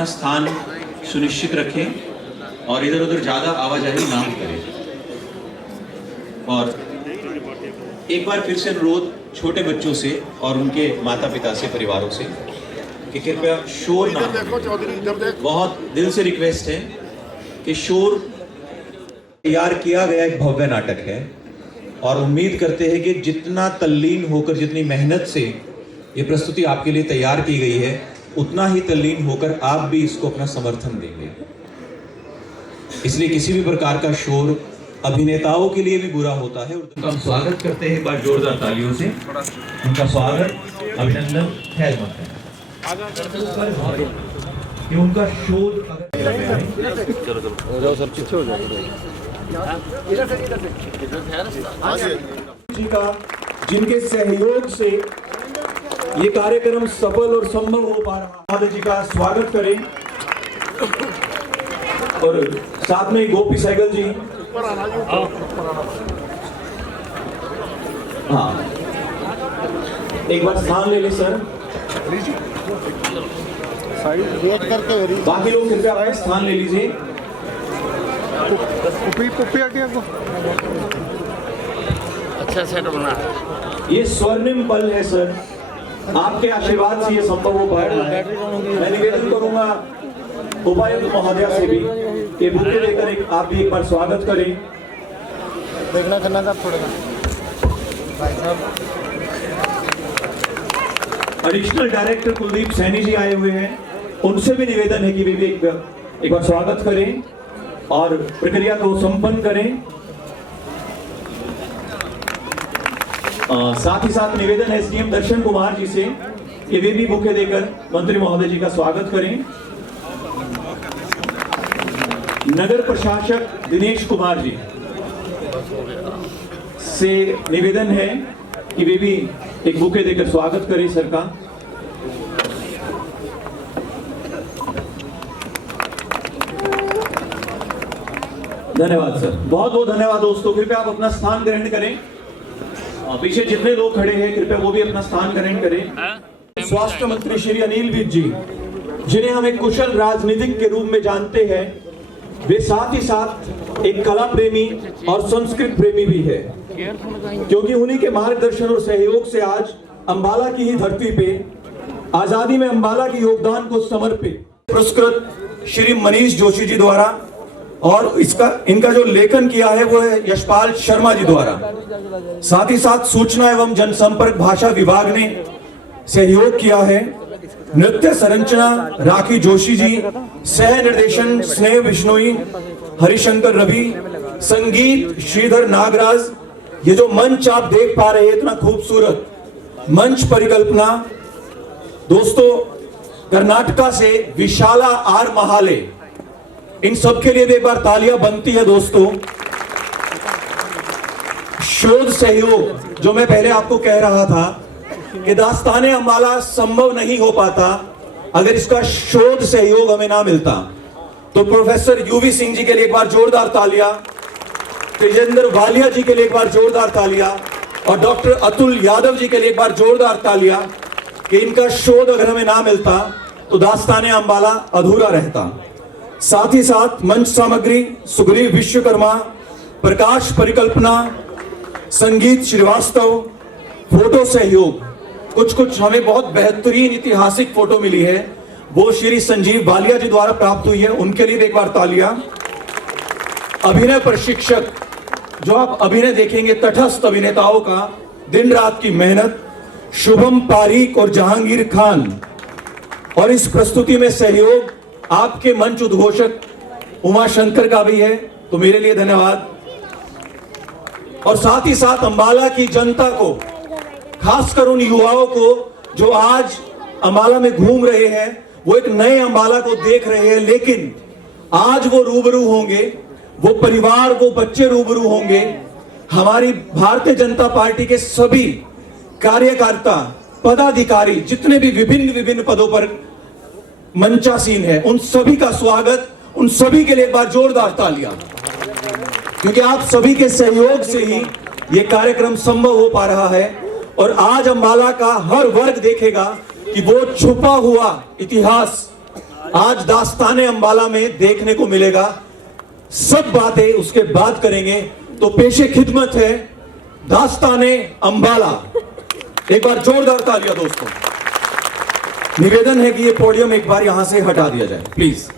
अपना स्थान सुनिश्चित रखें और इधर उधर ज़्यादा आवाजाही ना करें। और एक बार फिर से अनुरोध हो बच्चों से और उनके माता पिता से, परिवारों से, कि कृपया शोर ना हो। बहुत दिल से रिक्वेस्ट है कि शोर। तैयार किया गया एक भव्य नाटक है और उम्मीद करते हैं कि जितना तल्लीन होकर, जितनी मेहनत से ये प्रस्तुति आपके लिए तैयार की गई है, उतना ही तल्लीन होकर आप भी इसको अपना समर्थन देंगे। इसलिए किसी भी प्रकार का शोर अभिनेताओं के लिए भी बुरा होता है। उनका हम स्वागत करते हैं एक बार जोरदार तालियों से। उनका स्वागत, अभिनंदन, खैर मत है कि उनका शोर चलो सब पीछे हो जाओ। जी का, जिनके सहयोग से ये कार्यक्रम सफल और संभव हो पा रहा, दादा जी का स्वागत करें। और साथ में गोपी सहगल जी, हाँ एक बार स्थान ले ले सर। वेट करके बाकी लोग कृपया अपना स्थान ले लीजिए। अच्छा सेट बना है। ये स्वर्णिम पल है सर, आपके आशीर्वाद से ये संभव हो पाया है। मैं निवेदन करूंगा उपायुक्त महोदया से भी कि बुके लेकर आप भी एक बार स्वागत करें। देखना करना था थोड़ा भाई साहब। एडिशनल डायरेक्टर कुलदीप सैनी जी आए हुए हैं, उनसे भी निवेदन है कि वे भी एक बार स्वागत करें और प्रक्रिया को संपन्न करें। साथ ही साथ निवेदन है एसडीएम दर्शन कुमार जी से कि वे भी बुके देकर मंत्री महोदय जी का स्वागत करें। नगर प्रशासक दिनेश कुमार जी से निवेदन है कि वे भी एक बुके देकर स्वागत करें सर का। धन्यवाद सर, बहुत बहुत धन्यवाद दोस्तों। कृपया आप अपना स्थान ग्रहण करें। पीछे जितने लोग खड़े हैं कृपया वो भी अपना स्थान ग्रहण करें। स्वास्थ्य मंत्री श्री अनिल विज जी, जिन्हें हम एक कुशल राजनीतिक के रूप में जानते हैं, वे साथ ही साथ एक कला प्रेमी और संस्कृत प्रेमी भी है, क्योंकि उन्हीं के मार्गदर्शन और सहयोग से आज अंबाला की ही धरती पे आजादी में अंबाला के योगदान को समर्पित पुरस्कृत श्री मनीष जोशी जी द्वारा, और इनका जो लेखन किया है वो है यशपाल शर्मा जी द्वारा। साथ ही साथ सूचना एवं जनसंपर्क भाषा विभाग ने सहयोग किया है। नृत्य संरचना राखी जोशी जी, सह निर्देशन स्नेह बिश्नोई, हरिशंकर रवि, संगीत श्रीधर नागराज। ये जो मंच आप देख पा रहे हैं, इतना खूबसूरत मंच परिकल्पना दोस्तों कर्नाटका से विशाला आर महाले, इन सब के लिए भी एक बार तालियां बनती है दोस्तों। शोध सहयोग, जो मैं पहले आपको कह रहा था कि दास्ताने अंबाला संभव नहीं हो पाता अगर इसका शोध सहयोग हमें ना मिलता। तो प्रोफेसर यूवी सिंह जी के लिए एक बार जोरदार तालियां, तेजेंद्र वालिया जी के लिए एक बार जोरदार तालियां, और डॉक्टर अतुल यादव जी के लिए एक बार जोरदार तालियां कि इनका शोध अगर हमें ना मिलता तो दास्ताने अंबाला अधूरा रहता। साथ ही साथ मंच सामग्री सुग्रीव विश्वकर्मा, प्रकाश परिकल्पना संगीत श्रीवास्तव, फोटो सहयोग कुछ हमें बहुत बेहतरीन ऐतिहासिक फोटो मिली है, वो श्री संजीव वालिया जी द्वारा प्राप्त हुई है, उनके लिए एक बार तालियां। अभिनय प्रशिक्षक, जो आप अभिनय देखेंगे तटस्थ अभिनेताओं का दिन रात की मेहनत, शुभम पारीक और जहांगीर खान। और इस प्रस्तुति में सहयोग आपके मंच उद्घोषक उमा शंकर का भी है, तो मेरे लिए धन्यवाद। और साथ ही साथ अंबाला की जनता को, खासकर उन युवाओं को जो आज अंबाला में घूम रहे हैं, वो एक नए अंबाला को देख रहे हैं, लेकिन आज वो रूबरू होंगे, वो परिवार, वो बच्चे रूबरू होंगे हमारी भारतीय जनता पार्टी के सभी कार्यकर्ता, पदाधिकारी, जितने भी विभिन्न पदों पर मंचासीन है, उन सभी का स्वागत, उन सभी के लिए एक बार जोरदार तालियां, क्योंकि आप सभी के सहयोग से ही ये कार्यक्रम संभव हो पा रहा है। और आज अंबाला का हर वर्ग देखेगा कि वो छुपा हुआ इतिहास, आज दास्ताने अंबाला में देखने को मिलेगा। सब बातें उसके बाद करेंगे। तो पेशे खिदमत है दास्ताने अंबाला। एक बार जोरदार तालियां दोस्तों। निवेदन है कि ये पोडियम एक बार यहां से हटा दिया जाए प्लीज।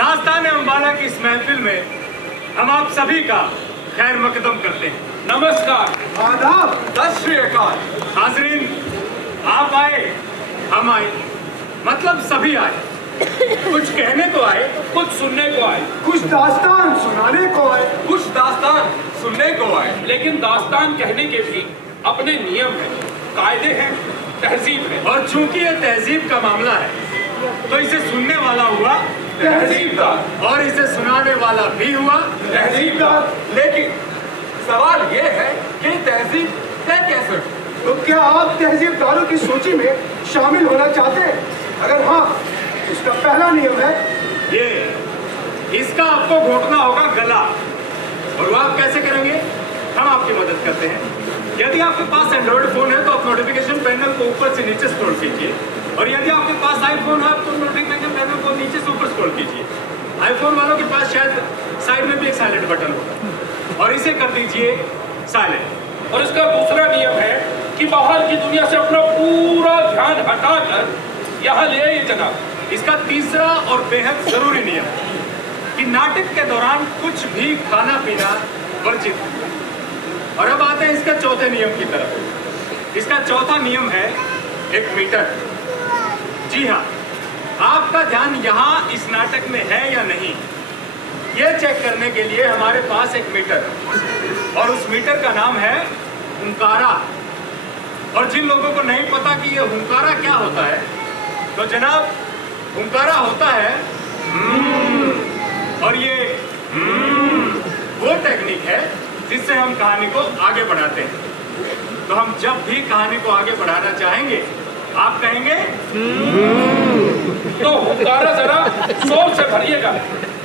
दास्तान अंबाला की इस महफिल में हम आप सभी का खैर मकदम करते हैं। नमस्कार, आदाब, सत श्री अकाल। हाजरीन, आप आए, हम आए, मतलब सभी आए। कुछ कहने को आए, कुछ सुनने को आए, कुछ दास्तान सुनाने को आए, कुछ दास्तान सुनने को आए। लेकिन दास्तान कहने के भी अपने नियम हैं, कायदे हैं, तहजीब है। और चूंकि ये तहजीब का मामला है तो इसे सुनने वाला हुआ तहजीबदार और इसे सुनाने वाला भी हुआ तहजीबदार। लेकिन सवाल ये है कि तहजीब तय कैसे? तो क्या आप तहजीबदारों की सूची में शामिल होना चाहते हैं? अगर हाँ, इसका पहला नियम है ये, इसका आपको घोटना होगा गला। और वो आप कैसे करेंगे? हम आपकी मदद करते हैं। यदि आपके पास एंड्रॉइड फोन है तो आप नोटिफिकेशन पैनल को ऊपर से नीचे स्क्रॉल कीजिए, और यदि आपके पास आईफोन है तो नोटिफिकेशन पैनल को नीचे से ऊपर स्क्रॉल कीजिए। आईफोन वालों के पास शायद साइड में भी एक साइलेंट बटन होगा, और इसे कर दीजिए साइलेंट। और इसका दूसरा नियम है कि बाहर की दुनिया से अपना पूरा ध्यान हटाकर यहाँ ले आइए जनाब। इसका तीसरा और बेहद जरूरी नियम है कि नाटक के दौरान कुछ भी खाना पीना वर्जित है। और अब आते हैं इसके चौथे नियम की तरफ। इसका चौथा नियम है 1 मीटर। जी हाँ, आपका ध्यान यहाँ इस नाटक में है या नहीं, ये चेक करने के लिए हमारे पास 1 मीटर है और उस मीटर का नाम है हुंकारा। और जिन लोगों को नहीं पता कि ये हुंकारा क्या होता है, तो जनाब हुंकारा होता है और ये वो टेक्निक है जिससे हम कहानी को आगे बढ़ाते हैं। तो हम जब भी कहानी को आगे बढ़ाना चाहेंगे, आप कहेंगे तो हुंकारा जरा जोर से भरिएगा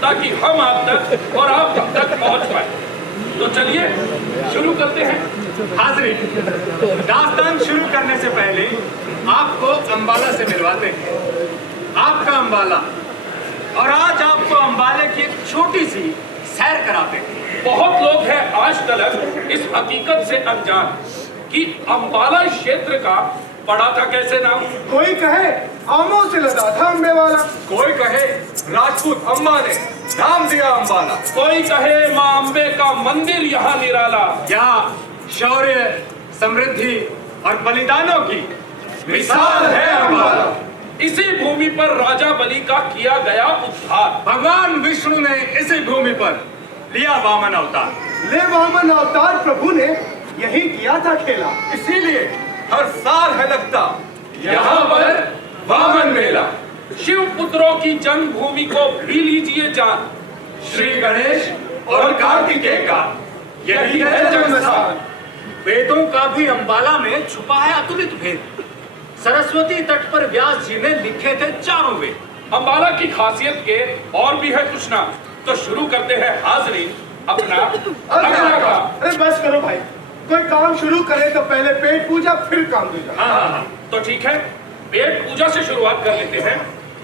ताकि हम आप तक और आप हम तक पहुंच पाए। तो चलिए शुरू करते हैं। हाज़रीन, दास्तान शुरू करने से पहले आपको अंबाला से मिलवाते हैं। आपका अंबाला, और आज आपको अंबाले की एक छोटी सी सैर कराते हैं। बहुत लोग हैं आज तक इस हकीकत से अनजान कि अंबाला क्षेत्र का पड़ा था कैसे नाम। कोई कहे आमों से लदा था अम्बे वाला, कोई कहे राजपूत अम्बा ने नाम दिया अंबाला, कोई कहे माँ अम्बे का मंदिर यहाँ निराला। यहाँ शौर्य, समृद्धि और बलिदानों की मिसाल है अंबाला। इसी भूमि पर राजा बलि का किया गया उद्धार। भगवान विष्णु ने इसी भूमि पर लिया वामन अवतार। ले वामन अवतार प्रभु ने यही किया था खेला। इसीलिए हर साल है लगता यहाँ पर वामन मेला। शिव पुत्रों की जन्मभूमि को भी लीजिए जान, श्री गणेश और कार्तिकेय का यही है जन्म स्थान। वेदों का भी अंबाला में छुपा है अतुलित भेद। सरस्वती तट पर व्यास जी ने लिखे थे 4 वेद। अंबाला की खासियत के और भी है कुछ ना, तो शुरू करते हैं हाजरीन अपना अगला काम। अरे बस करो भाई, कोई काम शुरू करे तो पहले पेट पूजा फिर काम दूजा। हाँ, तो ठीक है, पेट पूजा से शुरुआत कर लेते हैं।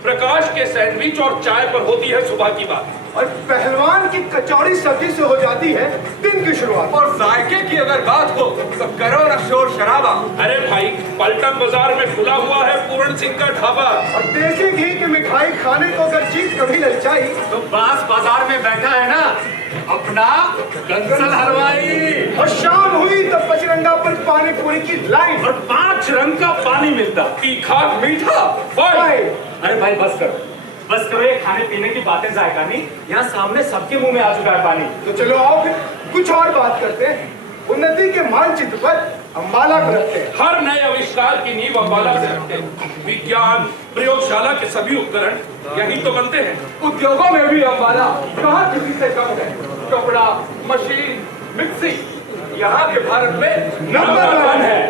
प्रकाश के सैंडविच और चाय पर होती है सुबह की बात, और पहलवान की कचौड़ी सब्जी से हो जाती है दिन की शुरुआत। और जायके की अगर बात हो तो करो ना शोर शराबा। अरे भाई, पलटन बाजार में खुला हुआ है पूर्ण सिंह का ढाबा। और देसी घी की मिठाई खाने को अगर जीत कभी ललचाई तो बास बाजार में बैठा है ना अपना कंसल हलवाई। और शाम हुई तो पचरंगा पर पानी पूरी की लाइन और 5 रंग का पानी मिलता, तीखा मीठा फाइन। अरे भाई बस करो, ये खाने पीने की बातें जायका नहीं, यहाँ सामने सबके मुंह में आ चुका है पानी। तो चलो आओ फिर कुछ और बात करते हैं। उन्नति के मानचित्र पर अंबाला को रखते हैं। हर नए आविष्कार की नींव अंबाला से रखते हैं। विज्ञान प्रयोगशाला के सभी उपकरण यही तो बनते हैं। उद्योगों में भी अंबाला कहाँ किसी से कम है। कपड़ा, मशीन, मिक्सी यहाँ के भारत में नंबर 1 है।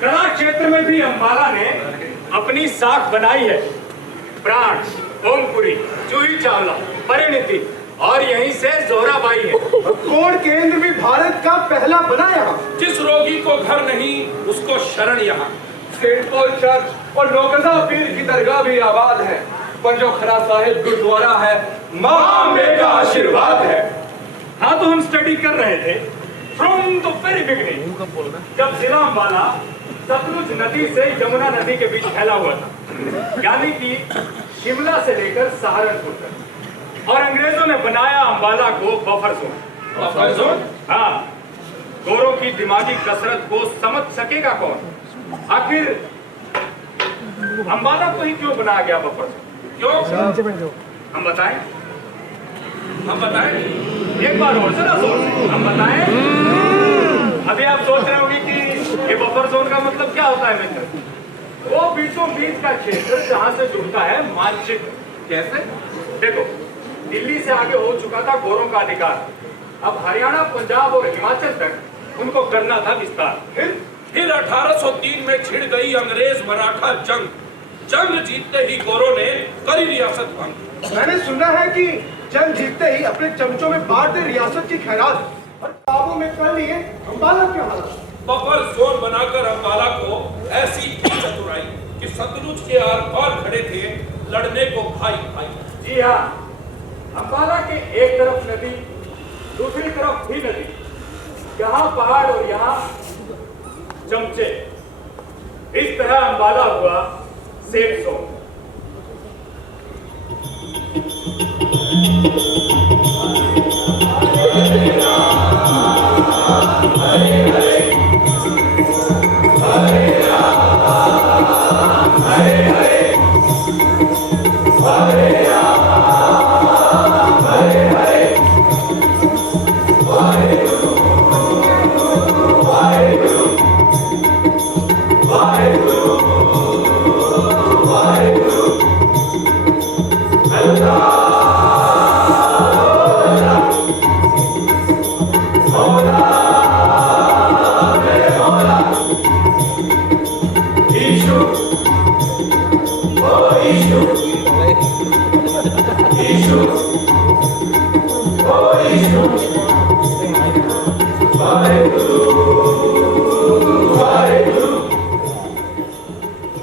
कला क्षेत्र में भी अंबाला ने अपनी साख बनाई है। प्राण, ओमपुरी, जूही चावला, परिणीति और यहीं से जोराबाई है। कोण केंद्र भी भारत का पहला बना यहाँ। जिस रोगी को घर नहीं उसको शरण यहाँ। सेंट पॉल चर्च और नौकदा पीर की दरगाह भी आबाद है। पंजोखरा साहिब गुरुद्वारा है, माँ अम्बे का आशीर्वाद है। हाँ, तो हम स्टडी कर रहे थे फ्रॉम द वेरी बिगिनिंग, जब जिला अंबाला सतलुज नदी से यमुना नदी के बीच फैला हुआ था, यानी कि शिमला से लेकर सहारनपुर तक। और अंग्रेजों ने बनाया अंबाला को बफर जोन। Buffer zone? हाँ, गोरों की दिमागी कसरत को समझ सकेगा कौन? आखिर अंबाला को ही क्यों बनाया गया बफर जोन? क्यों? हम बताएं? एक बार और जरा जोर से हम बताएं। अभी आप सोच रहे होंगे कि ये बफर जोन का मतलब क्या होता है मित्र? वो बीचों बीच का क्षेत्र जहां से जुड़ता है मानचित्र। कैसे? देखो, दिल्ली से आगे हो चुका था गोरों का अधिकार। अब हरियाणा, पंजाब और हिमाचल तक उनको करना था विस्तार। फिर 1803 में छिड़ गई अंग्रेज मराठा जंग जीतते ही गोरों ने करी रियासत भंग। मैंने सुना है कि जंग जीतते ही अपने चमचों में बांट दे रियासत की खैरात, और काबू में कर लिए अंबाला के हालात। बफर जोन बनाकर अंबाला को ऐसी चतुराई कि सतलुज के आर पार खड़े थे लड़ने को भाई भाई। जी हाँ, अंबाला के एक तरफ नदी, दूसरी तरफ भी नदी, यहाँ पहाड़ और यहाँ चमचे। इस तरह अंबाला हुआ safe zone.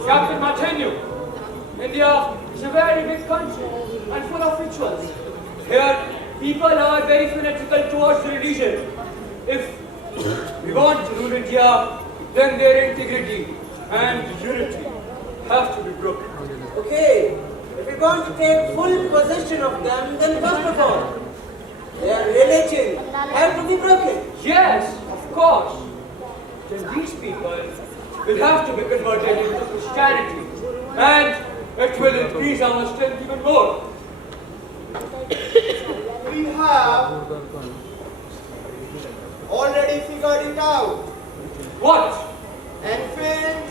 Captain Martinu, India is a very big country and full of rituals. Here, people are very fanatical towards religion. If we want to rule India, then their integrity and unity have to be broken. Okay, if we're going to take full possession of them, then first of all, their religion have to be broken. Yes, of course. Then these people will have to be converted into Christianity, and it will increase our strength even more. We have already figured it out. What? Enfield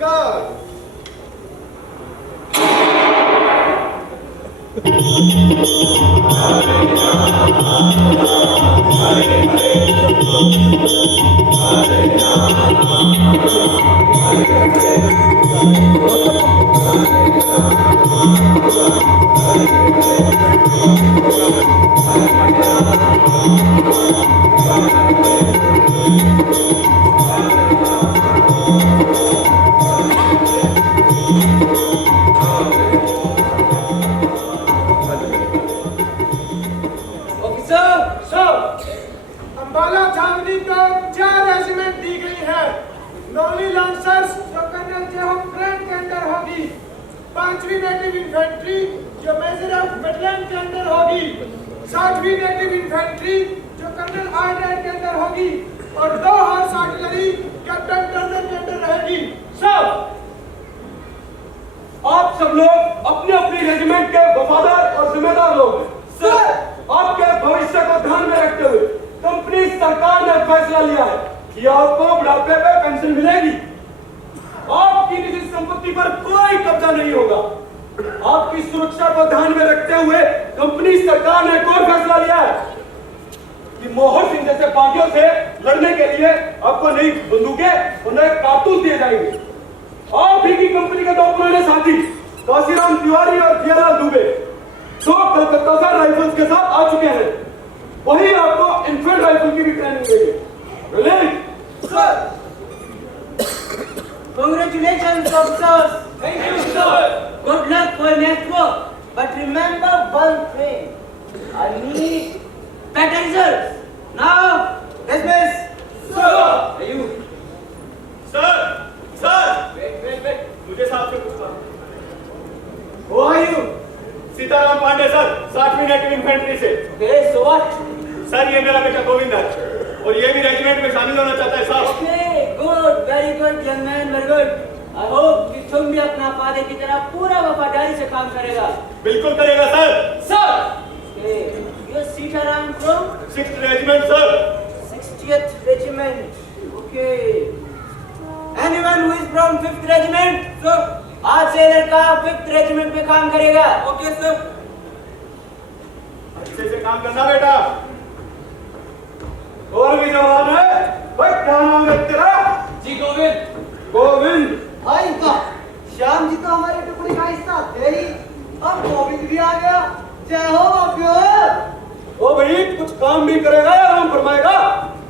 Guard. Ambala छावनी को 4 regiment दी गई है। नौवीं lancers जो colonel जेहोम Frank के अंदर होगी, 5वीं नेटिव इन्फेंट्री जो मेजर ऑफ मिडलैंड के अंदर होगी, 7वीं नेटिव इन्फेंट्री जो कर्नल आर्डर के अंदर होगी और 2 हॉर्स आर्टिलरी कैप्टन टर्नर के अंदर रहेगी। सब आप सब लोग अपने अपने रेजिमेंट के वफादार और जिम्मेदार लोग हैं। सर, आपके भविष्य को ध्यान में रखते हुए कंपनी सरकार ने फैसला लिया है कि आपको बुढ़ापे पे पेंशन मिलेगी। आपकी निजी संपत्ति पर कोई कब्जा नहीं होगा। आपकी सुरक्षा को ध्यान में रखते हुए कंपनी सरकार ने एक और फैसला लिया है कि मोहन सिंह जैसे पार्टियों से लड़ने के लिए आपको नई बंदूकें और नए कारतूस दिए जाएंगे। आप ही की कंपनी के 2 पुराने साथी काशीराम तिवारी और जियालाल दुबे 2 कलकत्ता से राइफल्स के साथ आ चुके हैं। वही आपको इनफेंट राइफल की भी ट्रेनिंग देंगे। Sir, congratulations, officers. Thank you, sir. Good luck for next work. But remember one thing. I need better results. Now, dismiss. Sir. You. Sir sir Wait. मुझे साहब से पूछना। Who are you? Sitaram Pandey sir, 7वीं native infantry से। Okay, so what? Sir ये मेरा बेटा गोविंद है और ये भी रेजिमेंट में शामिल होना चाहता है साहब। Okay, good, very good, young man, very good. I hope कि तुम भी अपना फादर की तरह पूरा वफादारी से काम करेगा। बिल्कुल करेगा sir. Sir. Okay, your Sitaram from 6th regiment sir. 60th regiment. Okay. Anyone who is from 5th regiment? Sir. आज से लड़का 5th regiment पे काम करेगा। Okay, sir. अच्छे से काम करना बेटा। और भी जवान है भाई, क्या नाम है तेरा? जी गोविंद। गोविंद। भाई का श्याम जी तो हमारे टुकड़ी का हिस्सा थे ही, अब गोविंद भी आ गया। जय हो बापियो। ओ भाई कुछ काम भी करेगा या आराम फरमाएगा?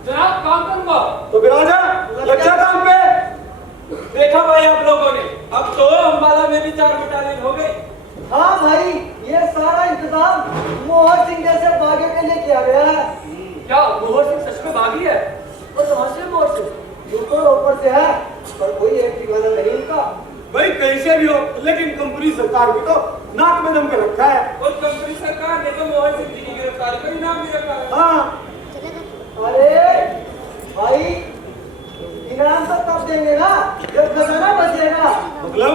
जनाब काम करूंगा। तो फिर आजा, लग जा काम पे। देखा भाई आप लोगों ने, अब तो अंबाला में भी 4 बटालियन हो गई। हाँ भाई, ये सारा इंतजाम मोहन सिंह जैसे बागे के लिए किया गया है। क्या मोहर सिंह सच में बागी है? और कहाँ से मोहन सिंह? ऊपर ऊपर से है पर कोई एक ठिकाना नहीं इनका। भाई कैसे भी हो, लेकिन कंपनी सरकार की तो नाक में दम के रखा है। और कंपनी सरकार ने तो मोहन सिंह जी की गिरफ्तारी का इनाम भी रखा है। हाँ अरे भाई इनाम तो तब देंगे ना जब खजाना बचेगा। मतलब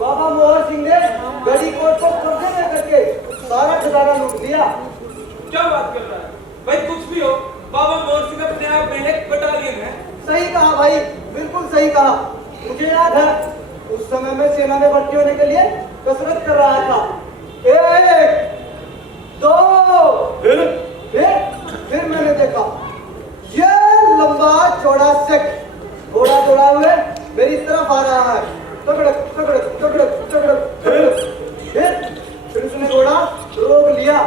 बाबा मोहन सिंह ने गढ़ी कोट को कब्जे में करके सारा खजाना लूट लिया। क्या बात कर रहा है भाई? कुछ भी हो, बाबा मोहन सिंह अपने आप में एक बटालियन है। सही कहा भाई, बिल्कुल सही कहा। मुझे याद है उस समय में सेना में भर्ती होने के लिए कसरत कर रहा था। 1 2 फिर मैंने देखा ये लंबा चौड़ा सिख घोड़ा दौड़ा हुए मेरी तरफ आ रहा है। तगड़क तगड़क तगड़क तगड़क। फिर उसने घोड़ा रोक लिया।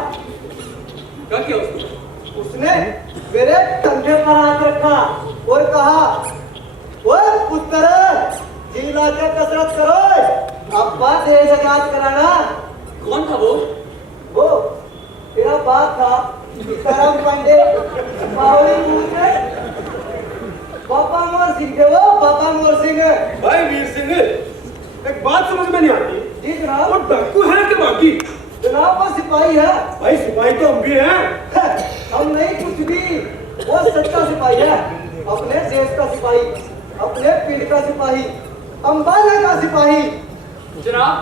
क्या किया उसने? उसने मेरे कंधे पर हाथ रखा और कहा, ओए पुत्र जी लाके कसरत करो, अब्बा देश आजाद कराना। कौन था वो? वो तेरा बाप था, करम पांडे बावली पूछे। पापा मोहन सिंह थे वो, पापा मोहन सिंह। भाई वीर सिंह, एक बात समझ में नहीं आती। जी जनाब। वो डाकू है कि बाकी? जनाब वो सिपाही है। भाई सिपाही तो हम भी हैं। हम नहीं कुछ भी, वो सच्चा सिपाही है। अपने देश का सिपाही, अपने पीढ़ का सिपाही, अंबाला का सिपाही। जनाब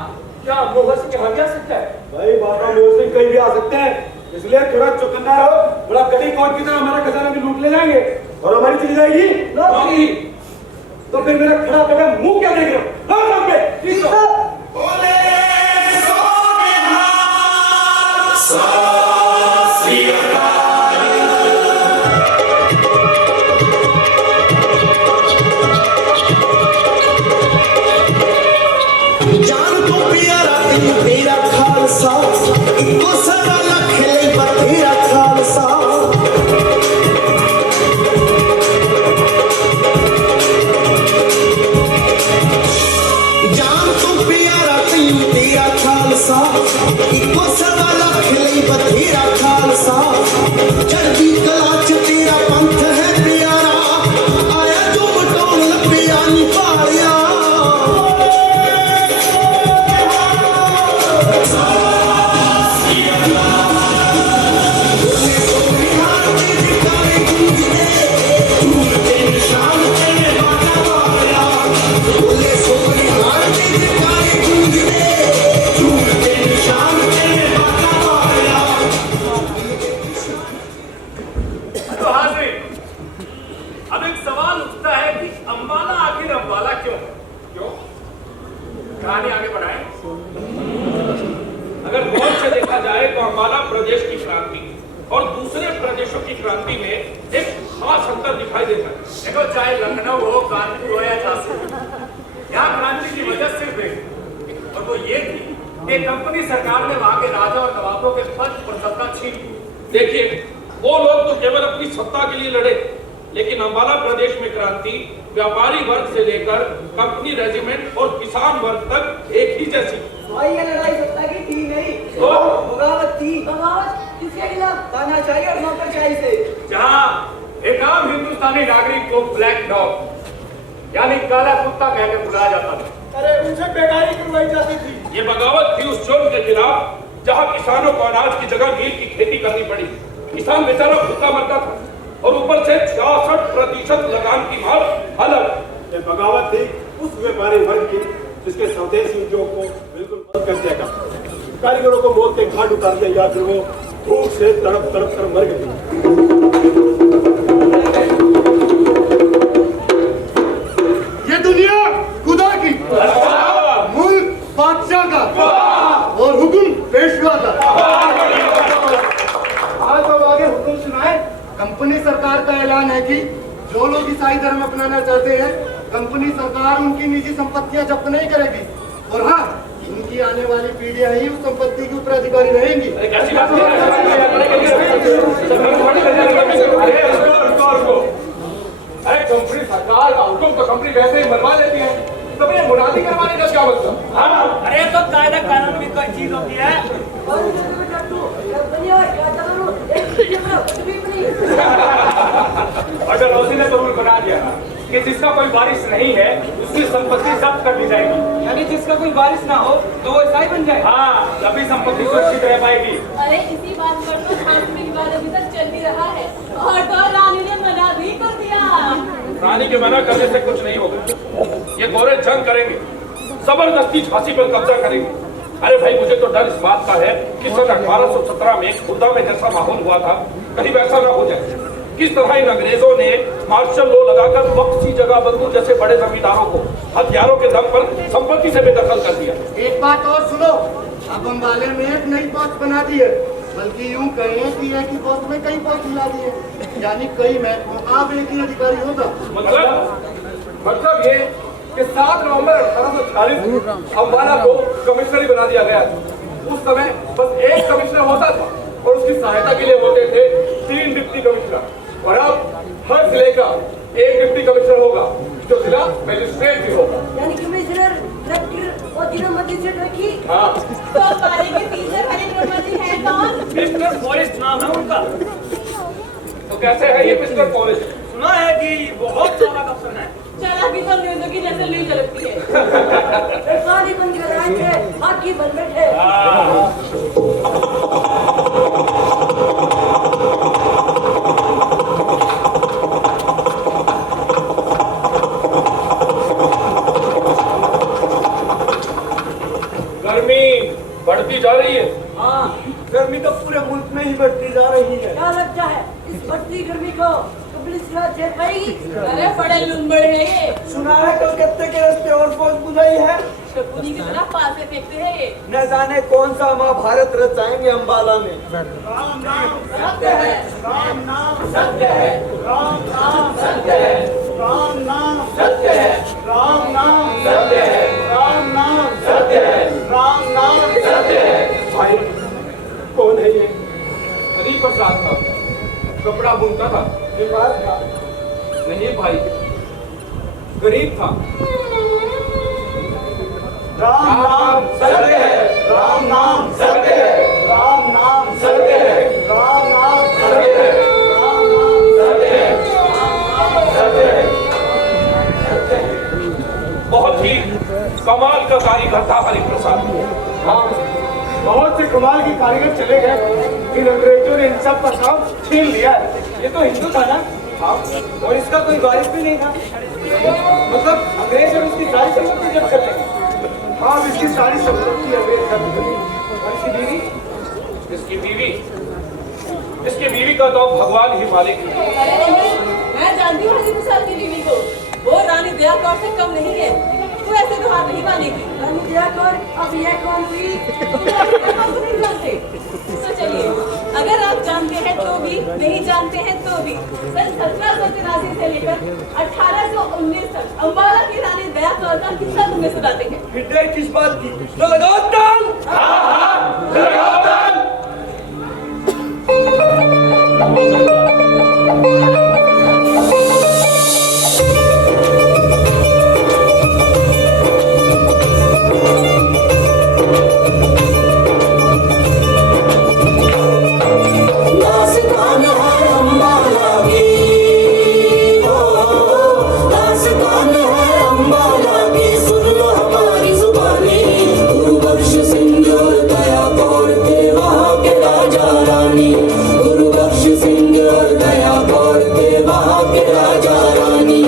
क्या मोहन सिंह यहाँ भी आ सकता है? भाई बाबा मोहन सिंह कहीं भी आ सकते हैं, इसलिए थोड़ा चौकन्ना रहो। बड़ा कड़ी कोट की तरह हमारा खजाना भी लूट ले जाएंगे और हमारी चली जाएगी नौकरी। तो फिर मेरा खड़ा कदम मुंह क्या देख रहे हो? हाँ सब पे ठीक हो। जान को प्यारा तेरा खालसा, इको सदा लखे बतेरा खालसा। जान को प्यारा तेरा खालसा, इको सदा लखे बतेरा खालसा। चढ़दी कला च तेरा पंथ है प्यारा, आया जो बटोल पिया नी पाया। तो हाजिर, अब एक सवाल उठता है कि अंबाला आखिर अंबाला क्यों? क्यों? कहानी आगे बढ़ाएं। अगर गौर से देखा जाए तो अंबाला प्रदेश की क्रांति और दूसरे प्रदेशों की क्रांति में एक खास अंतर दिखाई देता है। देखो, चाहे लखनऊ हो, कानपुर हो या झांसी, यहाँ क्रांति की वजह सिर्फ एक, और वो ये थी कि कंपनी सरकार ने वहां के राजा और नवाबों के पद और सत्ता छीन ली। देखिए, वो लोग तो केवल अपनी सत्ता के लिए लड़े, लेकिन अंबाला प्रदेश में क्रांति व्यापारी वर्ग से लेकर कंपनी रेजिमेंट और किसान वर्ग तक एक ही जैसी। भाई ये लड़ाई सत्ता की थी नहीं, तो बगावत थी। बगावत किसके खिलाफ? तानाशाही और नौकरशाही से। जहाँ एक आम हिंदुस्तानी नागरिक को ब्लैक डॉग यानी काला कुत्ता कहकर बुलाया जाता था। अरे उनसे बेगारी करवाई जाती थी। ये बगावत थी उस जुल्म के खिलाफ जहाँ किसानों को अनाज की जगह नील की खेती करनी पड़ी। किसान बेचारा भूखा मरता था और ऊपर से 66% लगान की मार अलग। ये बगावत थी उस व्यापारी वर्ग की जिसके स्वदेशी उद्योग को बिल्कुल बंद कर दिया गया, कारीगरों को मौत के घाट उतार दिया, या फिर वो भूख से तड़प तड़प कर मर गए। ये दुनिया खुदा की, मुल्क बादशाह का और हुक्म पेशवा का। आज तो आगे हुक्म सुनाए। कंपनी सरकार का ऐलान है कि जो लोग ईसाई धर्म अपनाना चाहते हैं, कंपनी सरकार उनकी निजी संपत्तियां जब्त नहीं करेगी, और हाँ, इनकी आने वाली पीढ़ियां ही उस संपत्ति की उत्तराधिकारी रहेंगी। अरे कंपनी सरकार का हुक्म तो कंपनी वैसे ही मनवा लेती है, तो ये मुनादी करवाने का क्या मतलब? अरे तो कायदा कानून भी कोई चीज होती है। कंपनी और और डलहौजी ने तो रूल बना दिया था कि जिसका कोई वारिस नहीं है उसकी संपत्ति जब्त कर ली जाएगी। यानी जिसका कोई वारिस ना हो तो वो ईसाई बन जाए। हाँ, तभी संपत्ति सुरक्षित रह पाएगी। अरे इसी बात पर तो खास में विवाद अभी तक चल भी रहा है और तो रानी ने मना भी कर दिया। रानी के मना करने से कुछ नहीं होगा। ये गोरे जंग करेंगे, जबरदस्ती झांसी पर कब्जा करेंगे। अरे भाई, मुझे तो डर इस बात का है कि सन 1817 में खुर्दा में जैसा माहौल हुआ था, कहीं वैसा ना हो जाए। किस तरह इन अंग्रेजों ने मार्शल लॉ लगाकर वक्त की जगह बंधु जैसे बड़े जमींदारों को हथियारों के दम पर संपत्ति से बेदखल कर दिया। एक बात और सुनो, अब अम्बाले में एक नई पोस्ट बना दी है, बल्कि यूं कहें कि एक ही पोस्ट में कई पोस्ट मिला दी है, यानी कई महकमों अब एक ही अधिकारी होगा। मतलब ये कि 7 नवंबर 1840 अम्बाला को कमिश्नरी बना दिया गया था। उस समय बस एक कमिश्नर होता था और उसकी सहायता के लिए होते थे 3 डिप्टी कमिश्नर, और अब हर जिले का एक डिप्टी कमिश्नर होगा जो जिला मजिस्ट्रेट भी होगा। यानी कमिश्नर, कलेक्टर और जिला मजिस्ट्रेट रखी। हाँ, तो हमारे के पीछे खड़े ब्रह्माजी हैं कौन? मिस्टर फॉरेस्ट नाम है उनका। तो कैसे है ये मिस्टर कॉलेज? सुना है कि बहुत चालाक अफसर है। चालाकी तो न्यूज़ों की नजर नहीं चलती है। पानी बंद कराएंगे, आखी बंद बैठे। गर्मी बढ़ती जा रही है। हाँ, गर्मी तो पूरे मुल्क में ही बढ़ती जा रही है। क्या लगता है इस बढ़ती गर्मी को पुलिस झेल पाएगी? अरे बड़े लुम्बड़ है ये। सुना है कलकत्ते के रास्ते और फौज बुलाई है, शकुनी की तरह पासे फेंकते हैं ये। न जाने कौन सा महाभारत रचाएंगे अम्बाला में। राम नाम सत्य है, राम नाम सत्य है, राम नाम सत्य है, राम नाम सत्य है, राम नाम सत्य है, राम नाम सत्य है, राम नाम सत्य है। भाई, कौन है ये? गरीब प्रसाद था, कपड़ा बुनता था। बीमार था, नहीं भाई, गरीब था। राम नाम सत्य है, राम नाम सत्य है, राम नाम सत्य है, राम नाम सत्य है, राम नाम सत्य है, सत्य है। बहुत ही कमाल का कारीगर था हरिप्रसाद। हाँ, बहुत से कमाल के कारीगर चले गए, इन अंग्रेजों ने इन सब का काम छीन लिया है। ये तो हिंदू था ना? हाँ, और इसका कोई वारिस भी नहीं था। मतलब अंग्रेज और इसकी सारी संपत्ति जब्त कर लेंगे। हाँ, अब इसकी सारी संपत्ति अंग्रेज जब्त करेंगे। और इसकी बीवी? इसकी बीवी का तो भगवान ही मालिक है। अरे नहीं, मैं जानती हूँ हरिप्रसाद की बीवी को। वो रानी दया कौर से कम नहीं है। तू ऐसे तो हाथ नहीं मानेगी। रानी दया कौर, अब यह कौन हुई? तुम नहीं जानते। तो चलिए, अगर आप जानते हैं तो भी, नहीं जानते हैं तो भी, सन 1783 से लेकर 1819 तक अम्बाला की रानी दया कौर का किस्सा तुम्हें सुनाते हैं। फिर देर किस बात की? लगाओ ताल! दास्तान है अम्बाला की, दास्तान है अम्बाला की, सुन लो हमारी जुबानी। गुरुबख्श सिंह और दया कौर थे वहाँ के राजा रानी। गुरुबख्श सिंह और दया कौर थे वहाँ के राजा रानी।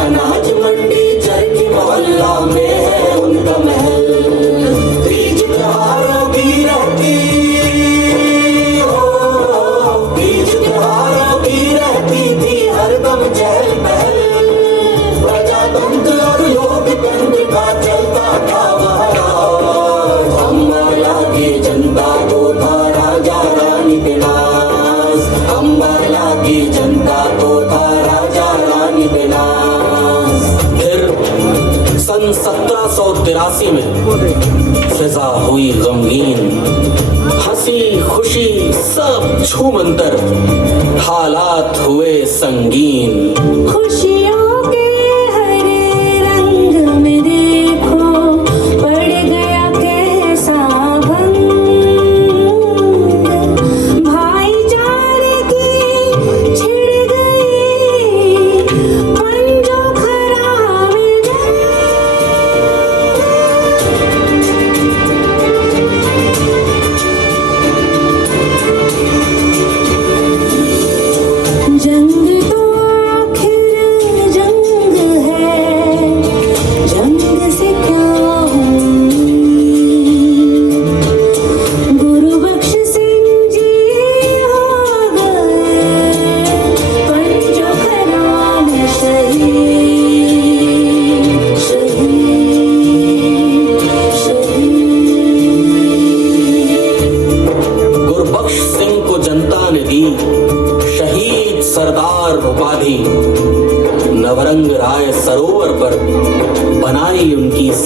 अनाज मंडी चरखी मोहल्ला में है उनका महल। तीज त्योहारों की रहती हो, तीज त्योहारों की रहती थी हरदम चहल पहल। प्रजातंत्र और लोकतंत्र का चलता था वह राज। अम्बाला की जनता को था राजा रानी पे नाज। अम्बाला की जनता को था राजा रानी पे नाज। फिर सन 1783 में फिजा हुई गमगीन, हंसी खुशी सब छूमंतर, हालात हुए संगीन। खुशियों के हरे रंग में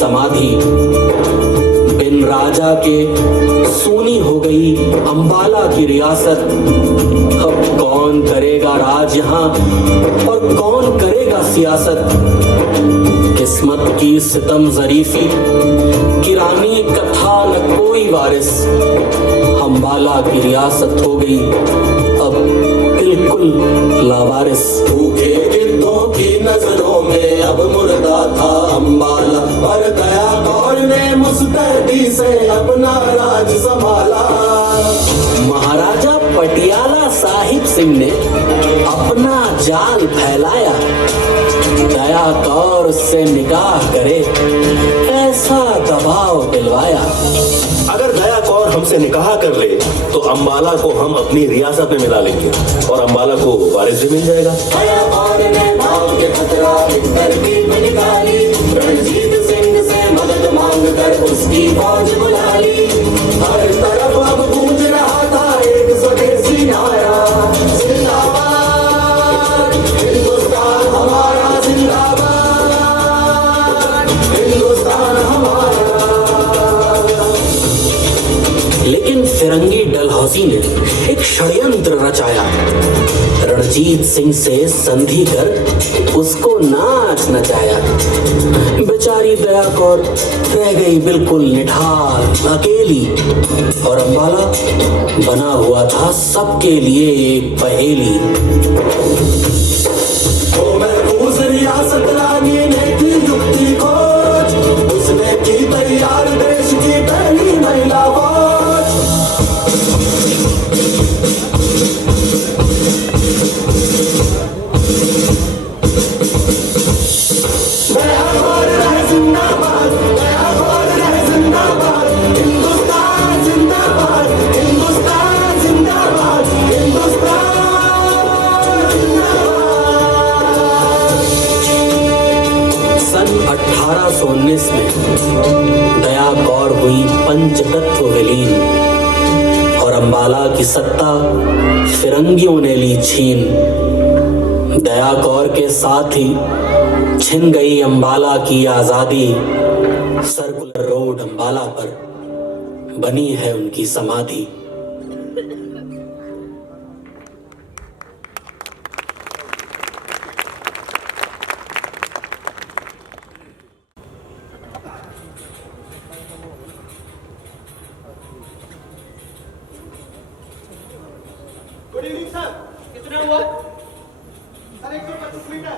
समाधि। बिन राजा के सूनी हो गई अंबाला की रियासत। अब कौन करेगा राज यहाँ और कौन करेगा सियासत। किस्मत की सितम जरीफी किरानी कथा न कोई वारिस। अंबाला की रियासत हो गई अब बिल्कुल लावारिस। भूखे गिद्धों की नजरों में अब मुर्दा था अंबाला, पर दया कौर ने मुस्तैदी से अपना राज संभाला। महाराजा पटियाला साहिब सिंह ने अपना जाल फैलाया। दया कौर से निकाह करे ऐसा दबाव दिलवाया। अगर दया कौर हमसे निकाह कर ले तो अंबाला को हम अपनी रियासत में मिला लेंगे और अंबाला को वारिस भी मिल जाएगा। दया कौर ने नाम के खतरा एक तरकीब निकाली। रणजीत सिंह से मदद मांग कर उसकी फौज बुला ली। हर तरफ अब गूंज रहा था एक स्वदेशी नारा, जिंदाबाद हिंदुस्तान हमारा, जिंदाबाद हिंदुस्तान हमारा। लेकिन फिरंगी डलहौसी ने एक षड्यंत्र रचाया। रणजीत सिंह से संधि कर उसको नाच नचाया। बेचारी दया कौर रह गई बिल्कुल निठार अकेली और अंबाला बना हुआ था सबके लिए एक पहेली। वो महफूज रियासत रानी ने की युक्ति खोज, उसने की तैयार देश की पहली महिला फौज। दया कौर रहे जिंदाबाद, दया कौर रहे जिंदाबाद, हिंदुस्तान जिंदाबाद, हिंदुस्तान जिंदाबाद, हिंदुस्तान जिंदाबाद। सन 1819 में दया कौर हुई पंचतत्व विलीन और अंबाला की सत्ता फिरंगियों ने ली छीन। दया कौर के साथ ही छिन गई अंबाला की आजादी। सर्कुलर रोड अंबाला पर बनी है उनकी समाधि। Good evening sir. कितना हुआ sir? 125 metre.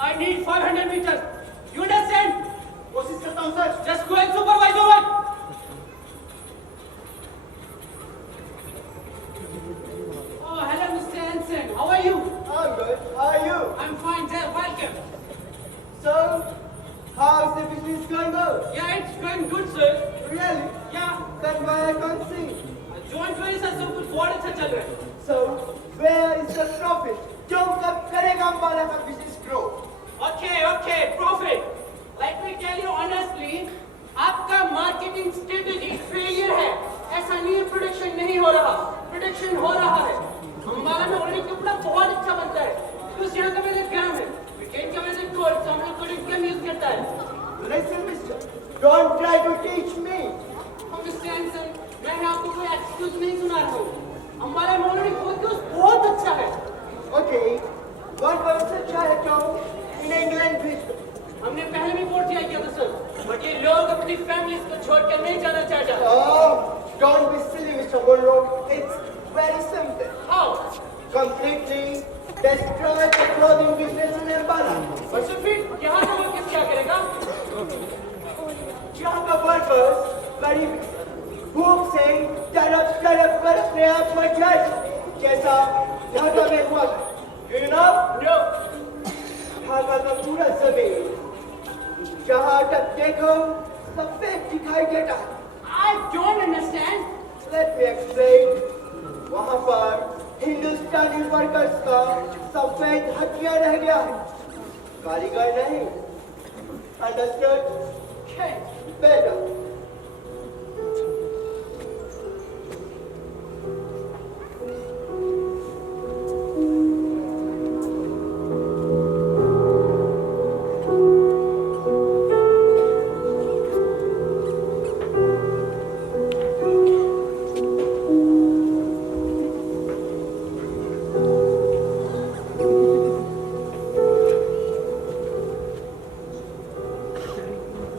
I need 500 meters. You understand? कोशिश करता हूँ sir. Just go and supervise your work. Oh, hello, Mr. Hansen. How are you? I'm good. How are you? I'm fine, sir. Welcome. So, how's the business going on? Yeah, it's going good, sir. Really? Yeah. That's why I can't see. Joint venture सब कुछ बहुत अच्छा चल रहा है. So, where is the profit? जो कब करेगा अंबाला का business grow? Okay, profit. Let me tell you honestly, आपका मार्केटिंग स्ट्रेटेजी फेलियर है. ऐसा नहीं है प्रोडक्शन नहीं हो रहा, प्रोडक्शन हो रहा है. अंबाला में ऑलरेडी कपड़ा बहुत अच्छा बनता है. तो यहाँ का वजन गर्म है, वीकेंड का वजन कोल्ड, तो हम लोग कोल्ड कम यूज करता है. Listen, mister. Don't try to teach me. Mister Hansen, मैं आपको कोई एक्सक्यूज नहीं सुना रहा हूँ. अंबाला में ऑलरेडी बहुत अच्छा है. Okay. What was the Chinatown in England business? हमने पहले भी वोट दिया था सर, बट ये लोग अपनी फैमिलीज को छोड़कर नहीं जाना चाहते. Oh, don't be silly, Mr. Monroe. It's very simple. How? Completely destroy the clothing business in Ambala. और फिर यहाँ का वर्कर्स क्या करेगा? यहाँ का workers गरीब भूख से तड़प कर अपने आप मर जाए, जैसा यहाँ का में हुआ. You know? No. यहाँ का पूरा जमीन जहाँ तक देखो सफेद दिखाई देता है. I don't understand. Let me explain. वहाँ पर हिंदुस्तानी वर्कर्स का सफेद हथिया रह गया है, कारीगर नहीं. Understood? Better.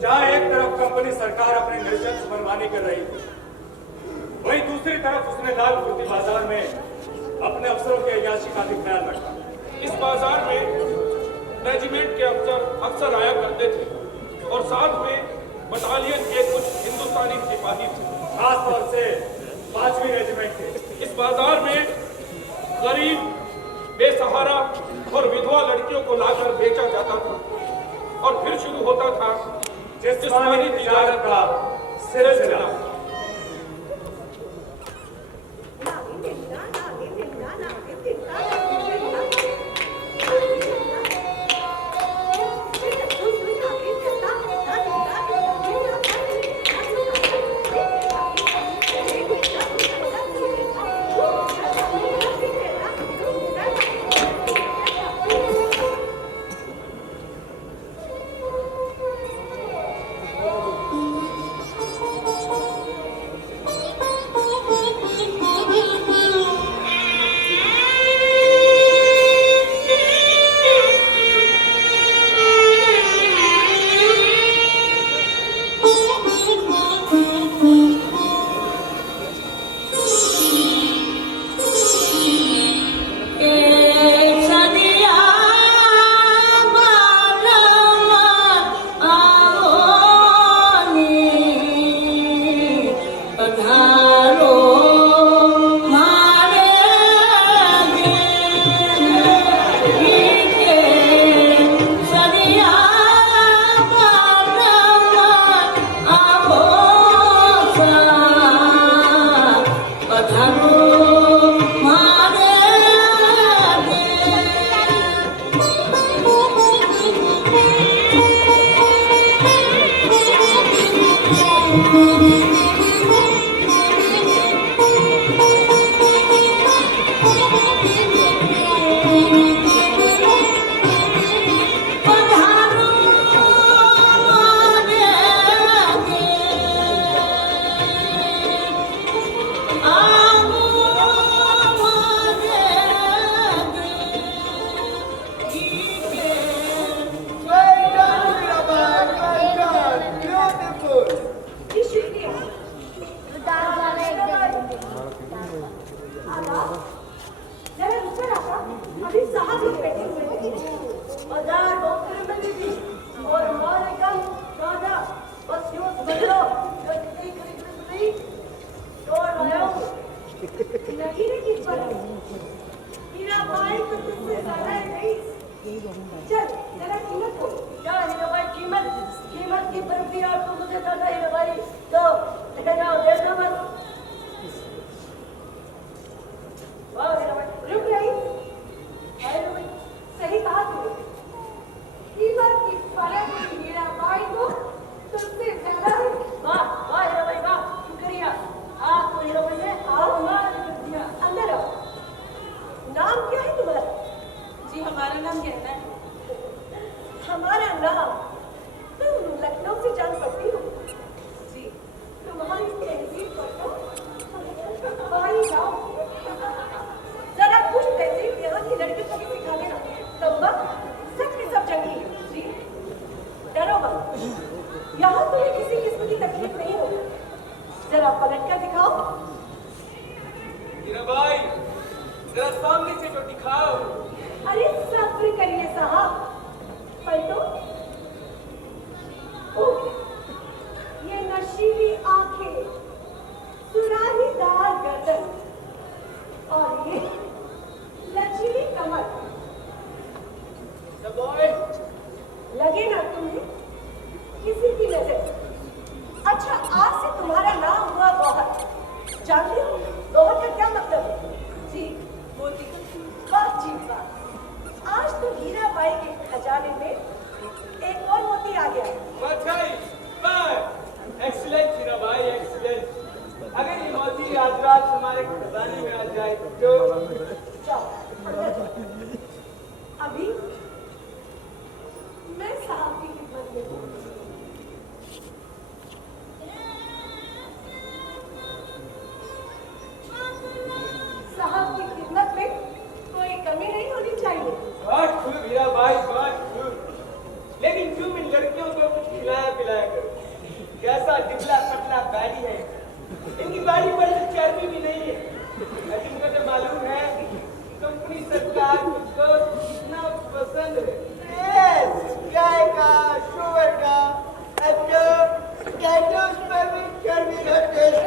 जहां एक तरफ कंपनी सरकार अपनी निर्जन मनमानी कर रही थी, वहीं दूसरी तरफ उसने लाल कुर्ती बाजार में अपने अफसरों की अय्याशी का भी ख्याल रखा। इस बाजार में रेजिमेंट के अफसर अक्सर आया करते थे और साथ में बटालियन के कुछ हिंदुस्तानी सिपाही थे, खास तौर से 5वीं रेजिमेंट के। इस बाजार में गरीब, बेसहारा और विधवा लड़कियों को लाकर बेचा जाता था और फिर शुरू होता था जिस्मानी तिजारत का सिलसिला। कैसा डिबला पतला गाड़ी है, इनकी गाड़ी पर तो चर्बी भी नहीं है। तुमको तो मालूम है कंपनी सरकार मुझको कितना पसंद है। गाय का, शुगर का, टैटूज पर भी चर्बी का टेस्ट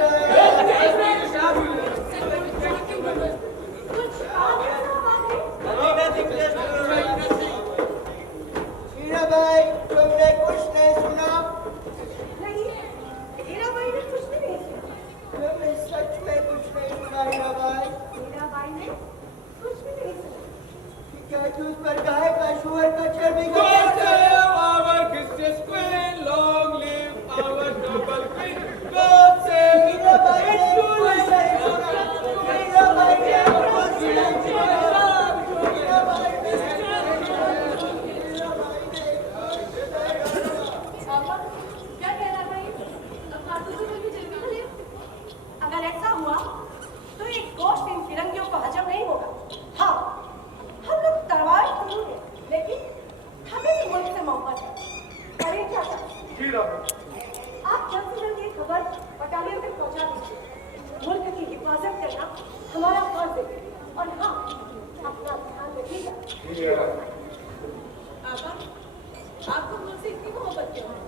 हीरा भाई, तुमने कुछ नहीं सुना? नहीं, हीरा भाई ने कुछ भी नहीं सुना। तुमने सच में कुछ नहीं सुना हीरा भाई? हीरा भाई ने कुछ भी नहीं सुना। टैटूज पर गाय का, शुगर का, चर्बी का हीरा भाई ने कुछ नहीं सुना। हीरा भाई ने कुछ नहीं सुना। हीरा भाई ने पापा, क्या कह रहा भाई? अब कारतूसों में भी जल्दी खा लिया। अगर ऐसा हुआ तो ये गोश्त इन फिरंगियों को हजम नहीं होगा। हाँ, हम लोग तलवार जरूर है, लेकिन हमें भी मुल्क से मौका चाहिए। और ये क्या था? आप जल्द से जल्द ये खबर बटालियन तक पहुंचा दीजिए। मुल्क की हिफाजत करना हमारा फर्ज है। और हाँ, अपना ध्यान रखिएगा। पापा, आपको मुझसे इतनी मोहब्बत क्यों है?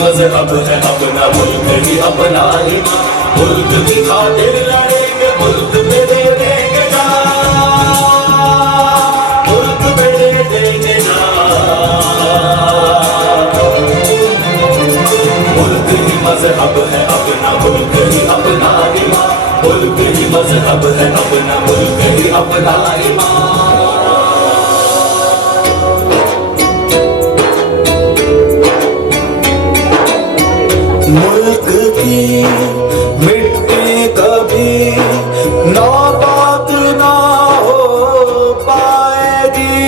मजहब है अपना, मुल्क ही अपना ईमान। मुल्क की खातिर लड़ेंगे, मुल्क पे दे देंगे जान, मुल्क पे दे देंगे जान। मुल्क ही मजहब है अपना, मुल्क ही अपना ईमान। मुल्क ही मजहब है अपना, मुल्क ही अपना ईमान। मुल्क की मिट्टी कभी नापाक ना हो पाएगी।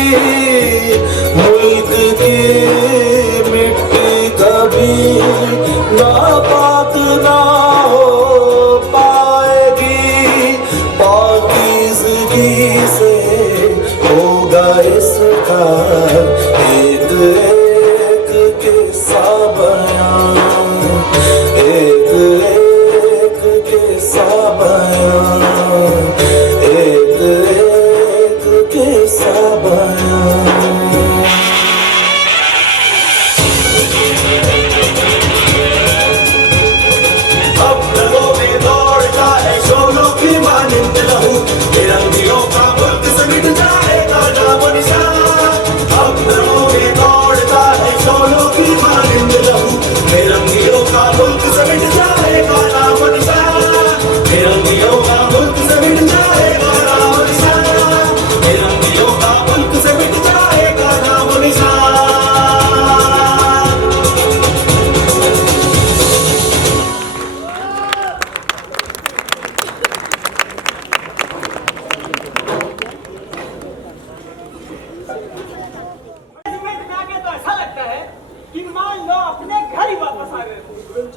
मुल्क की मिट्टी कभी नापाक ना हो पाएगी। पाकीज़गी से होगा इसका एक एक किस्सा बयान, एक एक किस्सा बयान, एक एक किस्सा बयान।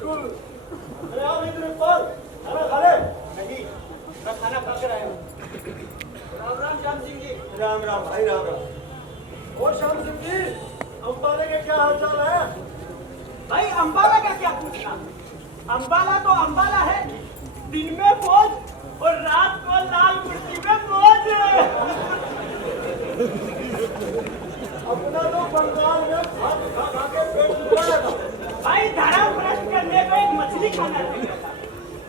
बिल्कुल। अरे आओ इधर ऊपर, खाना खा ले। नहीं, मैं खाना खा कर आया हूँ। राम राम श्याम सिंह जी। राम राम भाई, राम राम। और श्याम सिंह जी, अम्बाला के क्या हाल चाल है? भाई अंबाला का क्या पूछना, अंबाला तो अंबाला है, दिन में मौज और रात को लाल कुर्सी में मौज। अपना तो बंगाल में भात खा खा के पेट दुखाया था। भाई धर्म भ्रष्ट करने को एक मछली खाना चाहिए था,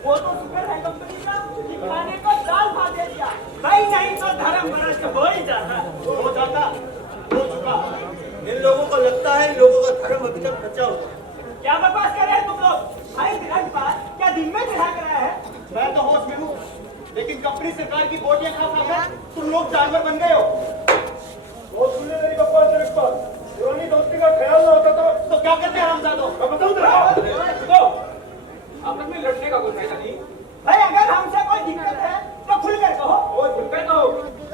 वो तो शुक्र है कंपनी का कि खाने को दाल भात दे दिया। भाई नहीं तो धर्म भ्रष्ट हो ही जाता, हो जाता, हो चुका। इन लोगों को लगता है इन लोगों का धर्म अभी तक बचा हुआ। क्या बकवास कर रहे हैं तुम लोग? भाई ग्रहण बात क्या दिन में ग्रहण कराया है? मैं तो होश में हूँ, लेकिन कंपनी सरकार की बोटियां खा खा कर तुम लोग जानवर बन गए हो। बहुत सुनने मेरी बकवास सिर्फ पर पुरानी दोस्ती का ख्याल ना होता तो क्या करते हैं हम साथों? मैं बताऊं तेरे आपस में लड़ने का कोई फायदा नहीं। भाई अगर हमसे कोई दिक्कत है तो खुल कर कहो। और झुके तो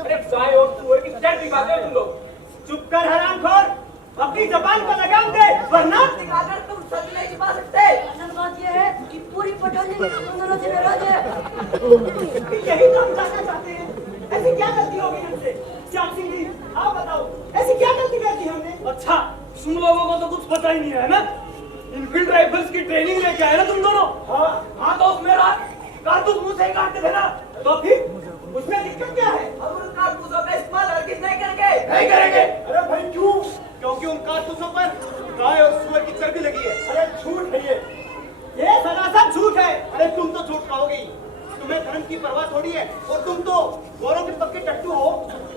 अरे साई और तू की चढ़ की बातें तुम लोग। चुप कर हरामखोर, अपनी जबान को लगाम दे, वरना अगर तुम सच नहीं छिपा सकते, असल बात ये है कि पूरी पठानी तुम दोनों से नाराज है। यही तो हम जानना चाहते हैं, ऐसी क्या गलती हो गई हमसे? श्याम सिंह जी आप बताओ, ऐसी क्या गलती कर दी हमने? अच्छा, तुम लोगों को तो कुछ पता ही नहीं है ना? इनफील्ड राइफल्स की ट्रेनिंग लेके आए ना तुम दोनों? हाँ तो मेरा कारतूस मुंह से ही काटते थे ना, तो फिर उसमें दिक्कत क्या है? हम उन कारतूसों का इस्तेमाल हरगिज नहीं करेंगे। नहीं करेंगे। अरे भाई क्यों? क्योंकि उन कारतूसों पर गाय और सुअर की चर्बी लगी है। अरे झूठ है ये सरासर झूठ है। अरे तुम तो झूठ कहोगे, तुम्हें धर्म की परवाह थोड़ी है, और तुम तो गौरव के पक्के टट्टू हो।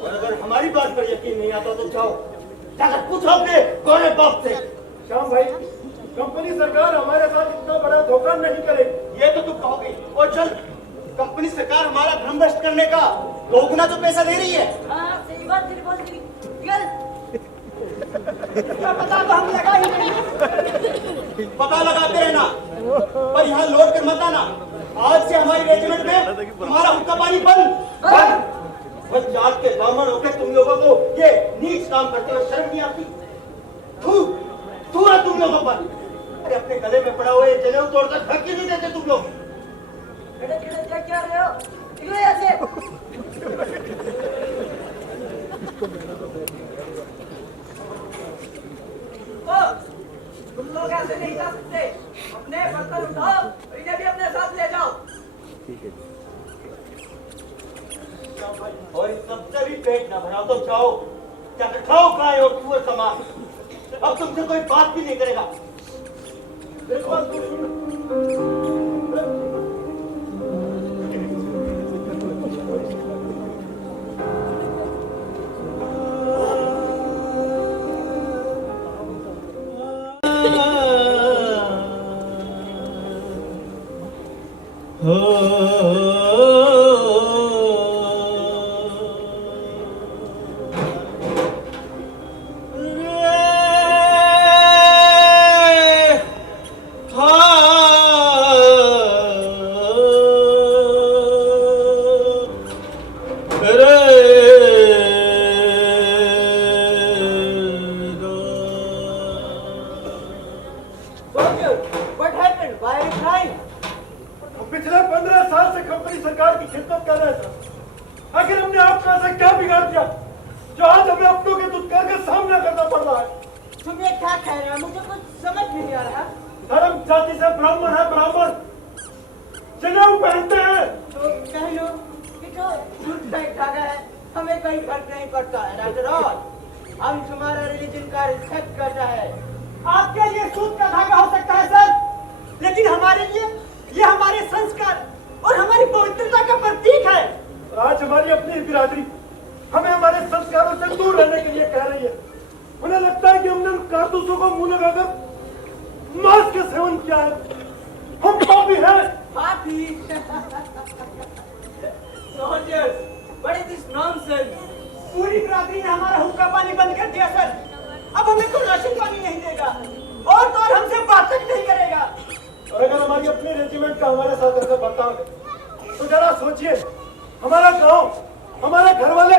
और अगर हमारी बात पर यकीन नहीं आता तो जाओ जाकर पूछो अपने गौरव बाप से। श्याम भाई, कंपनी सरकार हमारे साथ इतना बड़ा धोखा नहीं करेगी, ये तो तुम कहोगे। और चल, कंपनी सरकार हमारा धर्म भ्रष्ट करने का दोगुना जो पैसा दे रही है। हाँ सही बात तेरी बोल दी। पता तो हम लगा ही नहीं। पता लगाते रहना, पर यहाँ लौट कर मत आना। आज से हमारी रेजिमेंट में तुम्हारा हुक्का पानी बंद। बस जात के ब्राह्मण होकर तुम लोगों को ये नीच काम करते हुए शर्म नहीं आती? थू है तुम लोगों पर। अरे अपने गले में पड़ा हुआ ये जनेऊ तोड़कर ढक क्यों नहीं देते तुम लोग? क्या रहे हो? निकलो यहाँ से। तुम लोग ऐसे नहीं जा सकते, अपने बर्तन उठाओ और इन्हें भी अपने साथ ले जाओ। और इस सबसे भी पेट ना भराओ तो जाओ जाकर खाओ गाय और सुअर का मांस। अब तुमसे कोई बात भी नहीं करेगा। बिल्कुल तू सुन। What happened? Why are you crying? पिछले 15 साल से कंपनी सरकार की खिदमत कर रहे थे। आखिर हमने आपका ऐसा क्या बिगाड़ दिया जो आज हमें अपनों के दुष्कर का सामना करना पड़ रहा है? तुम ये क्या कह रहे हो? मुझे कुछ समझ नहीं आ रहा। धर्म जाति से ब्राह्मण है, ब्राह्मण जनेऊ पहनते हैं। तो कह लो कि जो झूठ का एक धागा है, हमें कोई फर्क नहीं पड़ता है। आफ्टर ऑल, हम तुम्हारा रिलीजन का रिस्पेक्ट करता है। आपके लिए सूत का धागा हो सकता है सर, लेकिन हमारे लिए ये हमारे संस्कार और हमारी पवित्रता का प्रतीक है। आज हमारी अपनी बिरादरी हमें हमारे संस्कारों से दूर रहने के लिए कह रही है। उन्हें लगता है कि हमने उन कारतूसों को मुंह लगाकर मांस का सेवन किया है। हम पापी हैं। पापी? Soldiers, what is this nonsense? पूरी बिरादरी ने हमारा हुक्का पानी बंद कर दिया सर। अब हमें कोई राशन पानी नहीं देगा और तो और हमसे बात तक नहीं करेगा। और अगर हमारी अपनी रेजिमेंट का हमारे साथ ऐसा बर्ताव है तो जरा सोचिए, हमारा गांव, हमारे घर वाले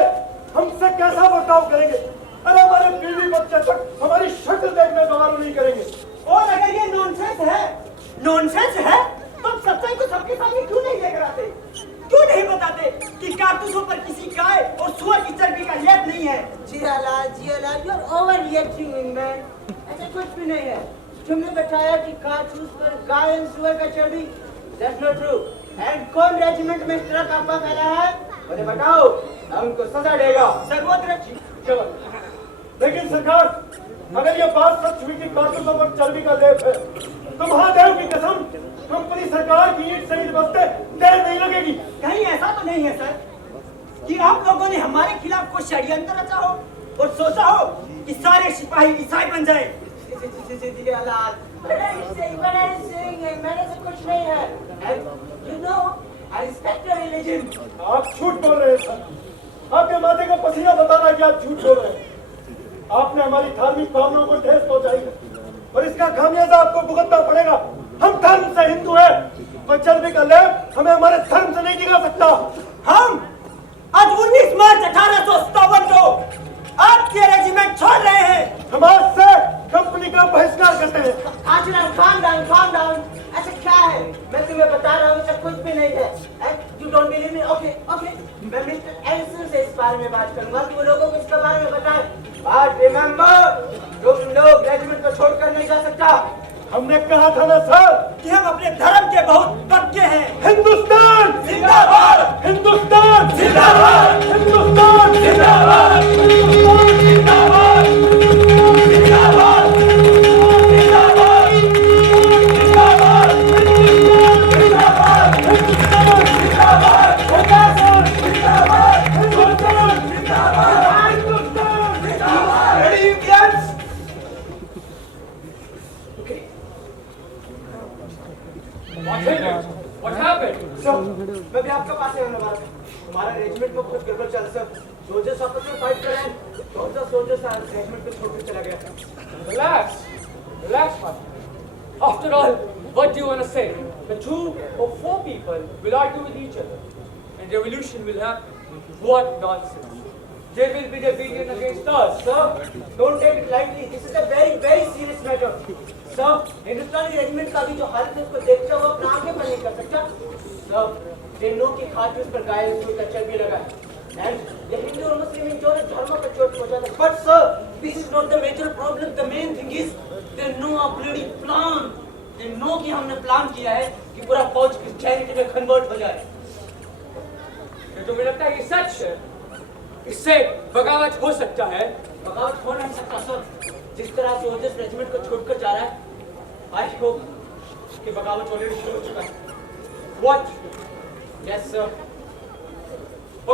हमसे कैसा बर्ताव करेंगे? अरे हमारे बीवी बच्चे तक हमारी शक्ल देखने गवार नहीं करेंगे। और अगर ये नॉनसेंस है नॉनसेंस है तो आप सच्चाई को सबके सामने क्यों नहीं लेकर आते? क्यों नहीं बताते कि कारतूसों पर किसी गाय और सुअर की चर्बी का लेप नहीं है? Jiyalal, you are over reacting man. ऐसा कुछ भी नहीं है। तुमने बताया कि कारतूस पर गाय और सुअर का चर्बी, दैट्स नॉट ट्रू। एंड कौन रेजिमेंट में इस तरह का अफवाह फैला है? मुझे बताओ, मैं उनको सजा देगा। सर्वोच्च लेकिन सरकार, अगर ये बात सच हुई कि कारतूसों पर चर्बी का लेप है, तो महादेव की कसम कंपनी सरकार की ईंट शहीद बस्ते देर नहीं लगेगी। कहीं ऐसा तो नहीं है सर कि आप लोगों ने हमारे खिलाफ कोई षड्यंत्र रचा हो और सोचा हो कि सारे सिपाही ईसाई बन जाए? मैंने से कुछ नहीं है। You know, I respect your religion. आप झूठ बोल रहे हैं सर। आपके माथे का पसीना बता रहा है कि आप झूठ बोल रहे हैं। आपने हमारी धार्मिक भावनाओं को ठेस पहुंचाई है और इसका खामियाजा आपको भुगतना पड़ेगा। हम धर्म से हिंदू हैं, पर चर्बी का लेप हमें हमारे धर्म से नहीं दिखा सकता। हम आज 19 मार्च 1857 को आपके रेजिमेंट छोड़ रहे हैं। हम आज से कंपनी का बहिष्कार करते हैं। calm down. ऐसा क्या है? मैं तुम्हें बता रहा हूँ, ऐसा कुछ भी नहीं है। And you don't believe me? Okay. मैं मिस्टर एल्सन से इस बारे में बात करूंगा कि वो लोगों को इसके बारे में बताएं। But remember, तुम लोग रेजिमेंट को छोड़कर नहीं जा सकता। हमने कहा था ना सर कि हम अपने धर्म के बहुत पक्के हैं। हिंदुस्तान जिंदाबाद! हिंदुस्तान जिंदाबाद! हिंदुस्तान जिंदाबाद! हिंदुस्तान जिंदाबाद! जिंदाबाद! What happened? मैं भी आपके पास आने वाला था। हमारा रेजिमेंट में कुछ गड़बड़ चल रहा है। सोल्जर्स आपस में फाइट कर रहे हैं। कौन सा सोल्जर्स रेजिमेंट को छोड़कर चला गया? Relax, my friend. After all, what do you want to say? The 2 or 4 people will argue with each other, and revolution will happen. What nonsense! They will be rebellion against us, sir. Don't take it lightly. This is a very serious matter. Sir, Hindustani regiment का भी जो हालत है उसको देखते हुए अपना आगे पर नहीं कर सकता। Sir, they know कि कारतूस पर गाय और सुअर का चर्बी लगा है। And ये हिंदू और मुस्लिम इन दोनों धर्मों पर चोट पहुंचाता है। But sir, this is not the major problem. The main thing is they know our bloody plan. They know कि हमने प्लान किया है कि पूरा फौज क्रिश्चियनिटी में कन्वर्ट हो जाए। तो तुम्हें लगता है कि सच है? इससे बगावत हो सकता है? बगावत हो नहीं सकता सर। जिस तरह सोल्जर्स रेजिमेंट को छोड़कर जा रहा है, आई होप कि बगावत ऑलरेडी शुरू हो चुका है। What? Yes sir.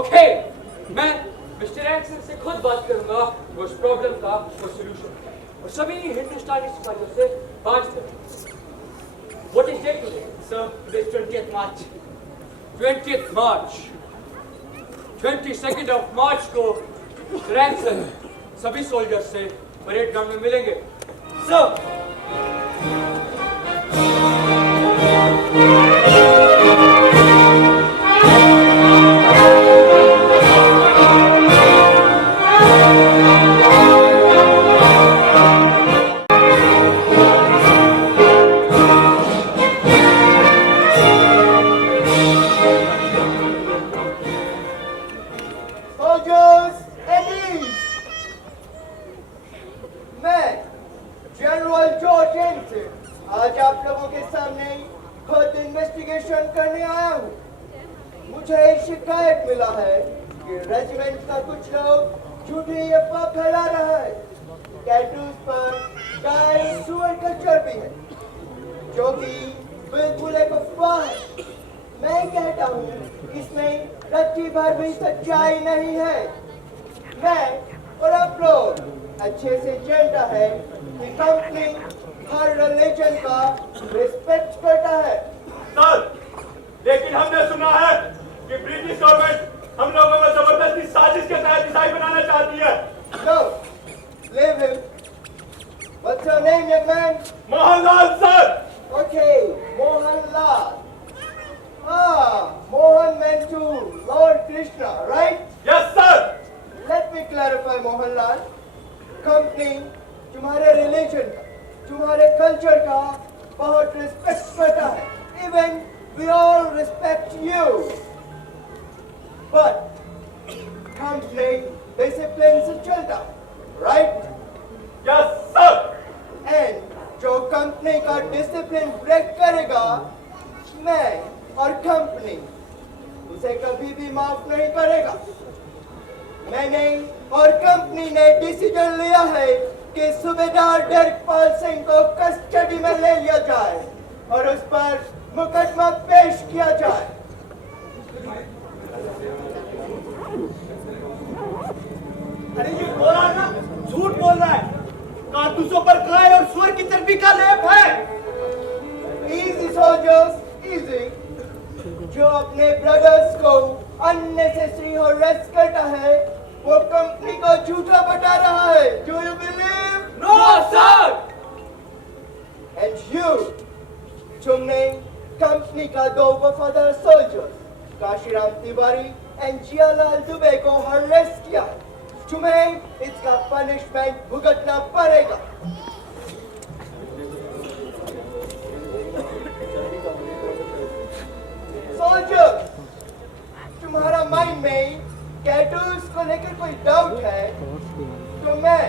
Okay, मैं मिस्टर एक्सन से खुद बात करूंगा उस प्रॉब्लम का वो सॉल्यूशन और सभी हिंदुस्तानी सिपाहियों से बात करूंगा। What is date today? Sir, this 20th March. 20th March. 22nd of March को रैंसन सभी सोल्जर्स से परेड ग्राउंड में मिलेंगे। Sir. Soldiers at ease. मैं जनरल जॉर्ज एंसन आज आप लोगों के सामने खुद इन्वेस्टिगेशन करने आया हूँ। मुझे शिकायत मिला है कि रेजिमेंट का कुछ लोग झूठी अफवाह फैला रहा है। टैटूज पर गाय सुअर का चर्बी है, जो कि बिल्कुल एक अफवाह है। मैं कहता हूँ इसमें रत्ती भर भी सच्चाई नहीं है। मैं और आप लोग अच्छे से जानता है कि कंपनी हर रिलीजन का रिस्पेक्ट करता है। सर, लेकिन हमने सुना है कि ब्रिटिश गवर्नमेंट हम लोगों को जबरदस्ती साजिश के तहत ईसाई बनाना चाहती है। No, leave him. What's your name, young man? Mohanlal sir. Okay, Mohanlal. Mohan meant to Lord Krishna, right? Yes, sir. Let me clarify, Mohanlal. Company तुम्हारे रिलीजन का, तुम्हारे कल्चर का बहुत रिस्पेक्ट करता है. Even we all respect you. But company discipline से चलता, right? Yes, sir. And जो कंपनी का डिसिप्लिन ब्रेक करेगा, मैं और कंपनी उसे कभी भी माफ नहीं करेगा. मैंने और कंपनी ने डिसीजन लिया है कि सूबेदार डरकपाल सिंह को कस्टडी में ले लिया जाए और उस पर मुकदमा पेश किया जाए. अरे ये बोल रहा है ना, झूठ बोल रहा है. कारतूसों पर काय और सुअर की चर्बी का लेप है. Easy soldiers, easy. जो अपने ब्रदर्स को अननेसेसरी हरेस करता है, वो कंपनी को झूठा बता रहा है. Do you believe? No, sir! And you, तुमने कंपनी का दो वफादार सोल्जर्स काशीराम तिवारी एंड जियालाल दुबे को हरेस किया है. तुम्हें इसका पनिशमेंट भुगतना पड़ेगा. सोल्जर्स, तुम्हारा माइंड में टैटूज को लेकर कोई डाउट है तो मैं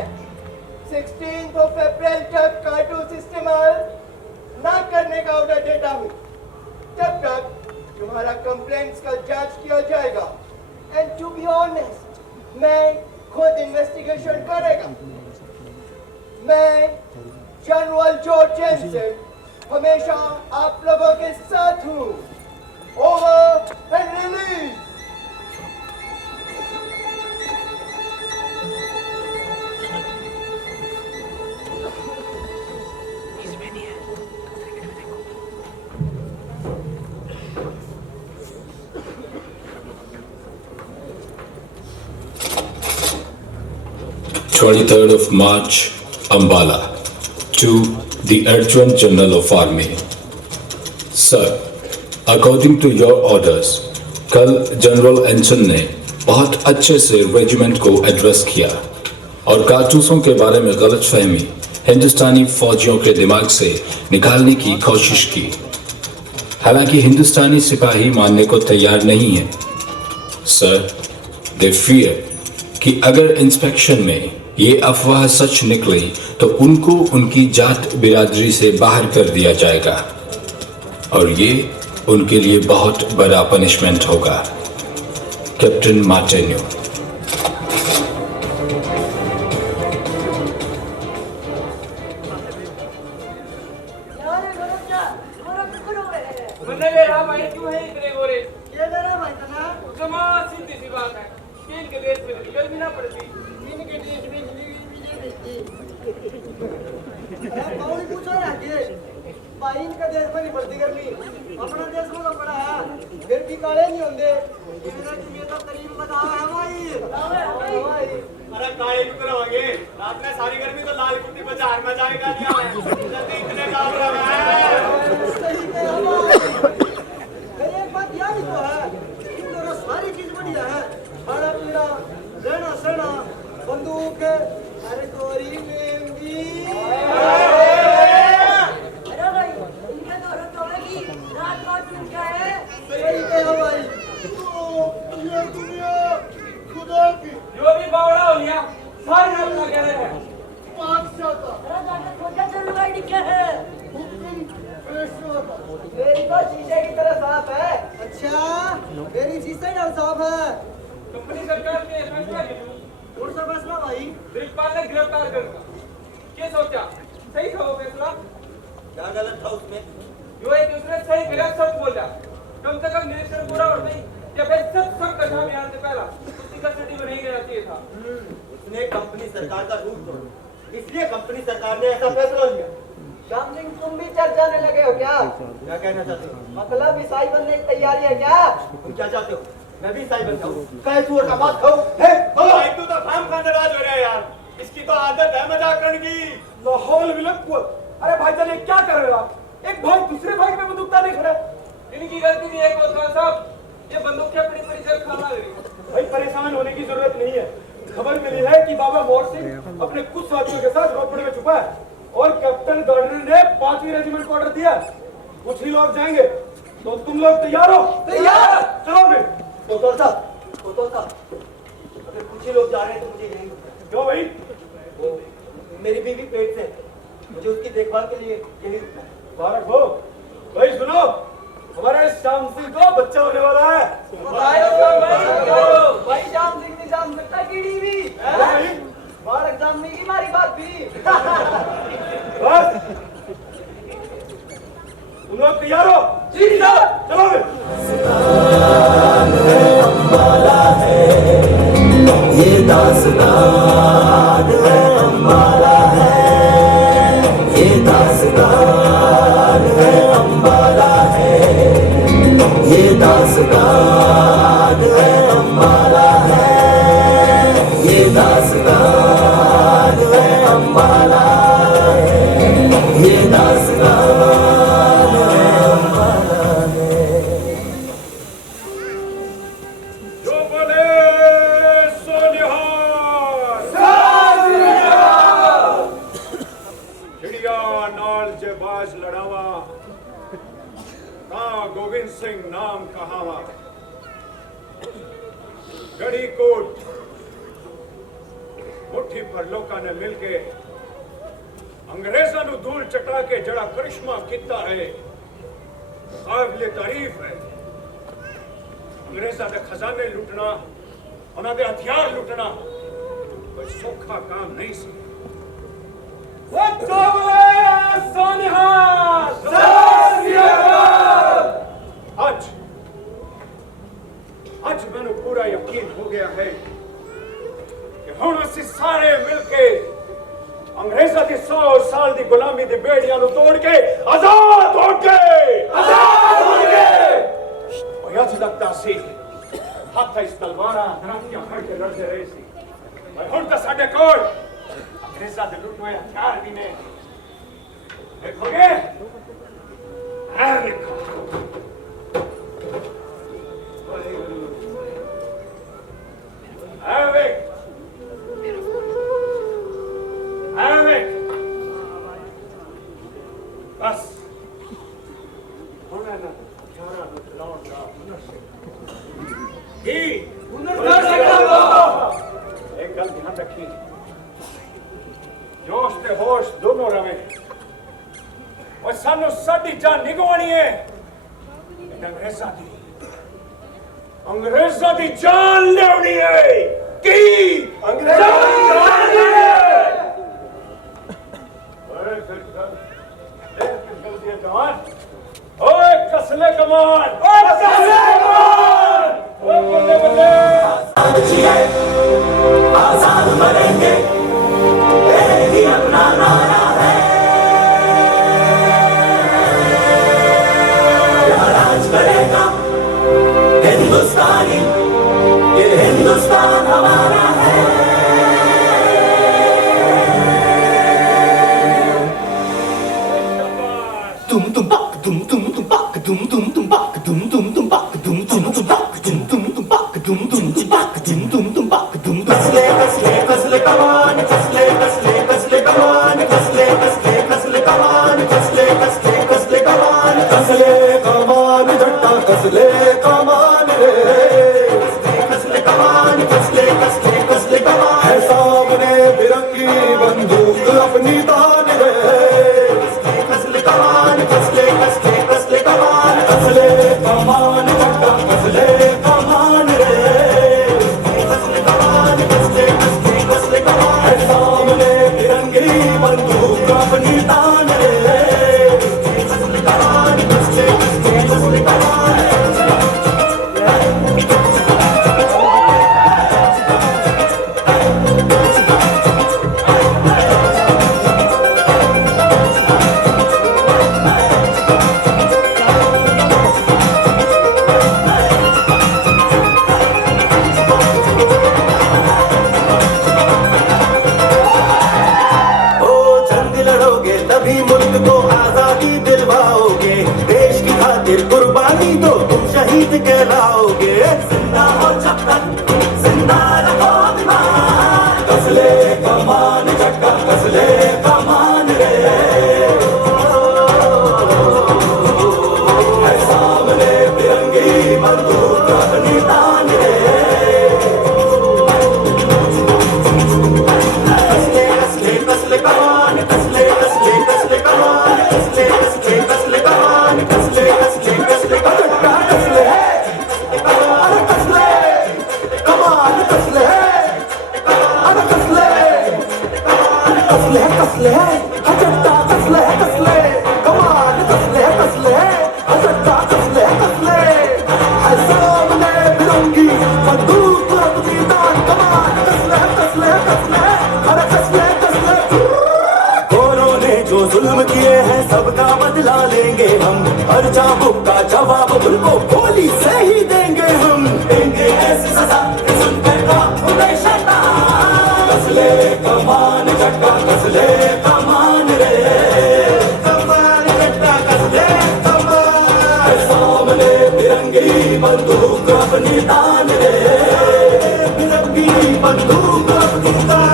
16 अप्रैल तक कार्टून इस्तेमाल ना करने का ऑर्डर देता हूँ. तब तक तुम्हारा कंप्लेंट्स का जांच किया जाएगा. एंड टू बी ऑनेस्ट, मैं खुद इन्वेस्टिगेशन करेगा. मैं जनरल जॉर्ज जेनसन हमेशा आप लोगों के साथ हूँ. Over and release. (23rd of March, Ambala, to the Adjutant General of Army. Sir, according to your orders, कल जनरल एंसन ने बहुत अच्छे से रेजिमेंट को एड्रेस किया और कारतूसों के बारे में गलतफहमी हिंदुस्तानी फौजियों के दिमाग से निकालने की कोशिश की. हालांकि हिंदुस्तानी सिपाही मानने को तैयार नहीं है. सर, दे फियर कि अगर इंस्पेक्शन में ये अफवाह सच निकली तो उनको उनकी जात बिरादरी से बाहर कर दिया जाएगा और ये उनके लिए बहुत बड़ा पनिशमेंट होगा. कैप्टन मार्टिन्यू. बंदे ले रहा भाई, क्यों है इतने गोरे? ये मेरा भाई था ना, जमा सीधी सी बात है. चीन के देश में गर्मी ना पड़ती. इनके देश में जिंदगी देती. अरे कौन पूछो ना कि भाई इनका देश में नहीं पड़ती गर्मी, अपना देश में तो पड़ा है. फिर भी काले नहीं होंगे. ये तो करीब बताओ है भाई. भाई अरे काले भी कराओगे. रात में सारी गर्मी तो लाल कुर्ती बाजार में जाएगा. जल्दी इतने काम लगा है. सही कहा भाई. एक बात याद ही तो है, इन दोनों सारी चीज बढ़िया है. खाना पीना, रहना सहना, बंदूक, अरे गोरी मेहंदी. अरे भाई, इनके तो रतों में की रात कार्टून क्या है? सही कहा भाई. ये दुनिया खुदा की जो भी बावड़ा हो लिया, सारी रात ना कह रहे हैं. बादशाह का अरे जाके खोजा जरूर आईडी क्या है? हुक्म फैसला का. मेरी तो शीशे की तरह साफ है. अच्छा, मेरी शीशा ही साफ है. कंपनी सरकार के फैसला के कौन सा फैसला भाई? ब्रिजपाल ने गिरफ्तार कर दिया. क्या सोचा? सही था वो फैसला? क्या गलत था उसमें? जो एक दूसरे सही गलत सब बोला. कम से कम निरीक्षण पूरा और नहीं या फिर सब कथा में आने से पहला उसकी कस्टडी में नहीं रहना चाहिए था. उसने कंपनी सरकार का रूल तोड़ा, इसलिए कंपनी सरकार ने ऐसा फैसला लिया. श्याम सिंह, तुम भी चर्चा में लगे हो क्या? क्या कहना चाहते हो? मतलब ईसाई बनने की तैयारी है क्या? तुम क्या चाहते हो? मैं भी ईसाई बन जाऊं, कहे सुअर का मांस खाऊं? है भाई तू तो खाम खा नाराज हो रहा है यार. इसकी तो आदत है मजाक करने की. लाहौल विलक. अरे भाई जान, ये क्या कर रहे हो आप? एक भाई दूसरे भाई पे बंदूक ताने खड़ा. इनकी गलती नहीं है कोतवाल साहब. ये बंदूक की अपनी परिचय खाना लगी. भाई परेशान होने की जरूरत नहीं है. खबर मिली है कि बाबा मोर सिंह अपने कुछ साथियों के साथ रोपड़ में छुपा है और कैप्टन गार्डनर ने 5वीं रेजिमेंट को ऑर्डर दिया, कुछ ही लोग जाएंगे, तो तुम लोग तैयार हो? तैयार। चलो फिर। कोतवाल साहब, अगर कुछ ही लोग जा रहे हैं तो मुझे यही रुकना है। क्यों भाई? वो मेरी बीवी पेट से, मुझे उसकी देखभाल के लिए यही रुकना है। मुबारक हो भाई। सुनो, हमारे श्याम सिंह को बच्चा होने वाला है। भाई श्याम सिंह नहीं जान सकता कीड़ी भी। मुबारक जामने की हमारी बात भी। बस तुम लोग तैयार हो? जी सर। चलो फिर। अम्बाला है ये दास्तान है, अम्बाला है ये दास्तान है, अम्बाला है ये दास्तान है, अम्बाला है ये दास्तान है, अम्बाला है ये दास्तान है, अम्बाला है। जो बोले सो निहाल। चिड़िया नाल जेबाज लड़ावा, कहाँ गोविंद सिंह नाम कहावा। गड़ी कोट मुट्ठी पर लोगों ने मिलके अंग्रेजों ਨੂੰ धूल चटा के जड़ा करिश्मा किता है, काबिल तारीफ है। अंग्रेजों के खजाने लुटना, उन्होंने हथियार लुटना कोई सौखा काम नहीं सी। आज मैंने पूरा यकीन हो गया है कि हुण असीं सारे मिलके अंग्रेजों की 100 साल की गुलामी की बेड़ियां तोड़ के आजाद हो गए। अज लगता सी हाथ इस तलवारां दरातियां फड़ के लड़ते रहे सी, पर हुण तां साडे कोल अंग्रेजां दे लुटे होए हथियार भी ने। देखोगे ऐ देखो, ऐ देख, ऐ देख, बस हुण ना हथियारां नूं चलाउण दा एक गल ध्यान रखी, जोश ते होश दोनों रवे और सानू साडी जान निगवानी है। अंग्रेज़ां दी जान लेनी है की अंग्रेज़ां दी जान लेनी है। अरे जल्दी जवान, ओए कसले कमान, ओए कसले कमान, ओए बल्ले बल्ले। आजाद बनेंगे एक ही अपना नारा है, राज करेगा हिंदुस्तानी, ये हिंदुस्तान हमारा है। तुम पक तुम पक तुम पक तुम पक तुम पक तुम पक तुम कसले कमान, कसले कमान, कसले कमान, कसले कमान, कसले कमान, झट्टा कसले कमान रे, कसले कमान, कसले कमान है सामने बिरंगी बंदूक अपनी तान रे, कसले कमान, कसले कमान, कसले कमान, झट्टा कसले कमान रे, कसले कमान, कसले कमान है सामने बिरंगी बंदूक अपनी तान रे, कसले कमान, कसले कमान। कहलाओगे जिंदा हो जब तक, जिंदा रहो अभिमान, कसले कमान झटका कसले कमान रे, हर चाबुक का जवाब उनको गोली से ही देंगे हम। देंगे ऐसी सजा कि सुनकर कांप उठे शैतान। कसले कमान चट्टा कसले कमान रे, कमान चट्टा कसले कमान। सामने तिरंगी बंदूक अपनी तान रे, तिरंगी बंदूक अपनी तान।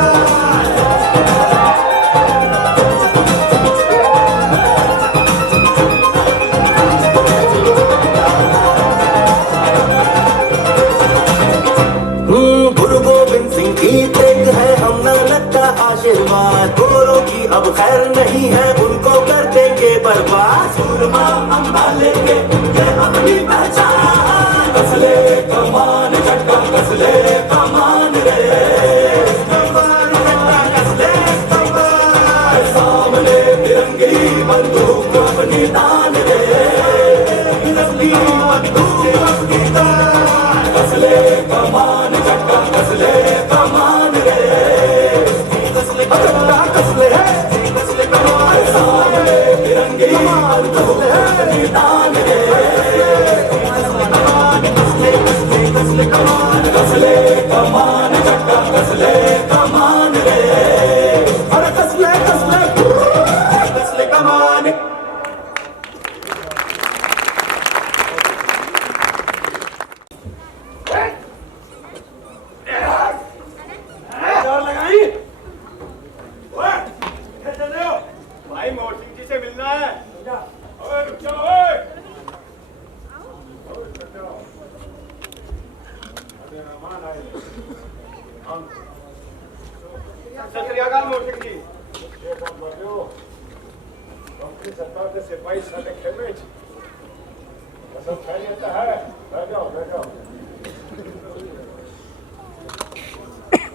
गुरु गोविंद सिंह की टेक है हम नानक का आशीर्वाद। गोरों की अब खैर नहीं है, उनको कर देंगे बर्बाद। सूरमा अंबाले के ये अपनी पहचान। कसले कमान चट्टा कसले कमान रे, कमान चट्टा कसले कमान। सामने तिरंगी बंदूक अपनी तान रे, तिरंगी बंदूक अपनी तान। कसले कमान चट्टा कसले कमान रे, कसले चट्टा कसले है, कसले कमान। सामने तिरंगी बंदूक अपनी तान रे, कसले कसले कसले कमान। कसले कमान चट्टा कसले कमान रे, अरे कसले कसले कसले कमान। भाई मोहर सिंह जी से मिलना है। ओए रुक जाओ, ओए। सत श्री अकाल मोहर सिंह जी। कंपनी सरकार के सिपाही साले खेमे सब खाई जाता है। बैठ जाओ बैठ जाओ।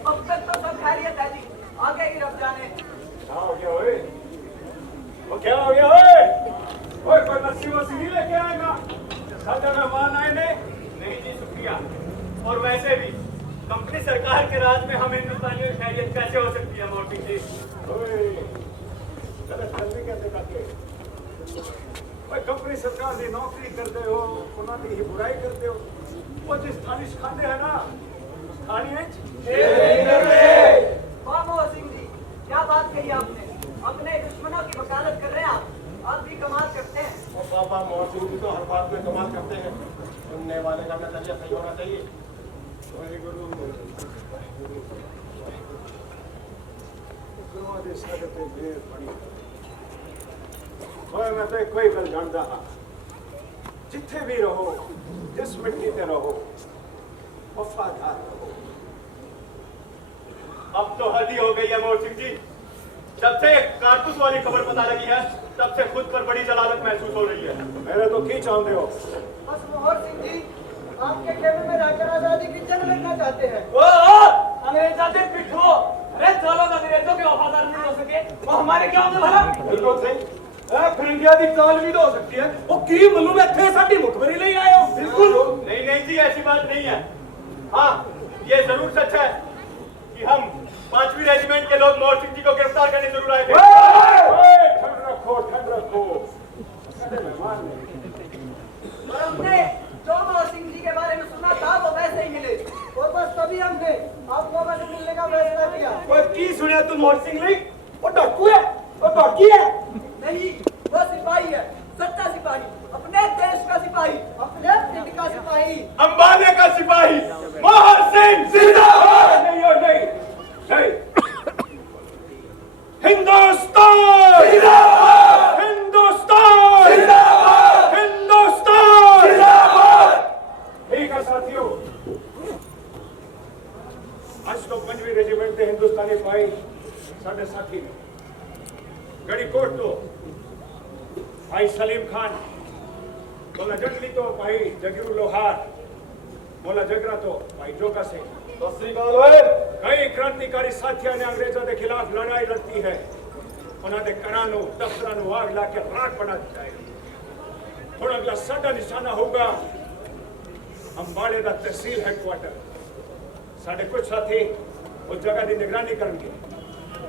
अब तक तो सब खैरियत है जी, आगे ही रब जाने। क्या हो गया ओए? वो क्या हो गया ओए? ओए कोई लस्सी वस्सी नहीं लेके आएगा? सादा मेहमान आए ने? नहीं जी शुक्रिया। और वैसे भी कंपनी सरकार के राज में हम हिंदुस्तानियों की खैरियत कैसे हो सकती है मोहर सिंह जी? ओए गलत फहमी कैसे करते? ओए कंपनी सरकार की नौकरी करते हो, उन्होंने ही बुराई करते हो। वो जिस थाली खाते हैं ना, थाली वाह मोहर सिंह जी, क्या बात कही आपने। अपने दुश्मनों की वकालत कर रहे हैं आप भी कमाल करते हैं। और बाबा मोहर सिंह जी तो हर बात में कमाल करते हैं। सुनने वाले का नजरिया सही होना चाहिए। गुरु मैं तो कोई गल जानता हाँ, जिथे भी रहो, जिस मिट्टी ते रहो, वफादार रहो। अब तो हद ही हो गई है मोहर सिंह जी। जब से कारतूस वाली खबर पता लगी है, तब से खुद पर बड़ी जलालत महसूस हो रही है। मेरे तो की चाहते हो? बस मोहर सिंह जी, आपके खेमे में रहकर आजादी की जंग लड़ना चाहते हैं। अंग्रेजा से पिट्ठो। अरे जो लोग अंग्रेजों के वफादार नहीं हो सके, वो हमारे क्या होंगे भला? बिल्कुल सही। फिरंगिया की चाल भी तो हो सकती है। वो की मालूम है थे साडी मुखबरी ले आए हो। बिल्कुल नहीं नहीं जी, ऐसी बात नहीं है। हाँ, ये जरूर सच है कि हम 5वीं रेजिमेंट के लोग मोहर सिंह जी को गिरफ्तार करने जरूर आए थे। ठंड रखो ठंड रखो। और हमने जो मोहर सिंह जी के बारे में सुना था वो वैसे ही मिले, और बस तभी हमने आपको वैसे मिलने का फैसला किया। वो की सुनिया तुम मोहर सिंह ली? वो डाकू है, वो बाकी है। नहीं, वो सिपाही है, सच्चा सिपाही, अपने देश का सिपाही, अपने पिंड का सिपाही, अंबाले का सिपाही मोहर सिंह जिंदाबाद। नहीं और नहीं नहीं। हिंदुस्तान जिंदाबाद, हिंदुस्तान जिंदाबाद, हिंदुस्तान जिंदाबाद। ठीक है साथियों, आज तो 5वीं रेजिमेंट के हिंदुस्तानी भाई साढ़े साथी ने गड़ी कोट तो भाई सलीम खान, बोला जंगली तो भाई जगीर लोहार, बोला जगरा तो भाई जोगा सिंह। कई क्रांतिकारी साथियों ने अंग्रेजों के खिलाफ लड़ाई लड़ती है। उन्होंने घरानों दफ्तरों आग ला के राख बना दिया है। ਹੁਣ अगला साडा निशाना होगा अंबाले का तहसील हैडक्वार्टर। साढ़े कुछ साथी उस जगह की निगरानी करेंगे,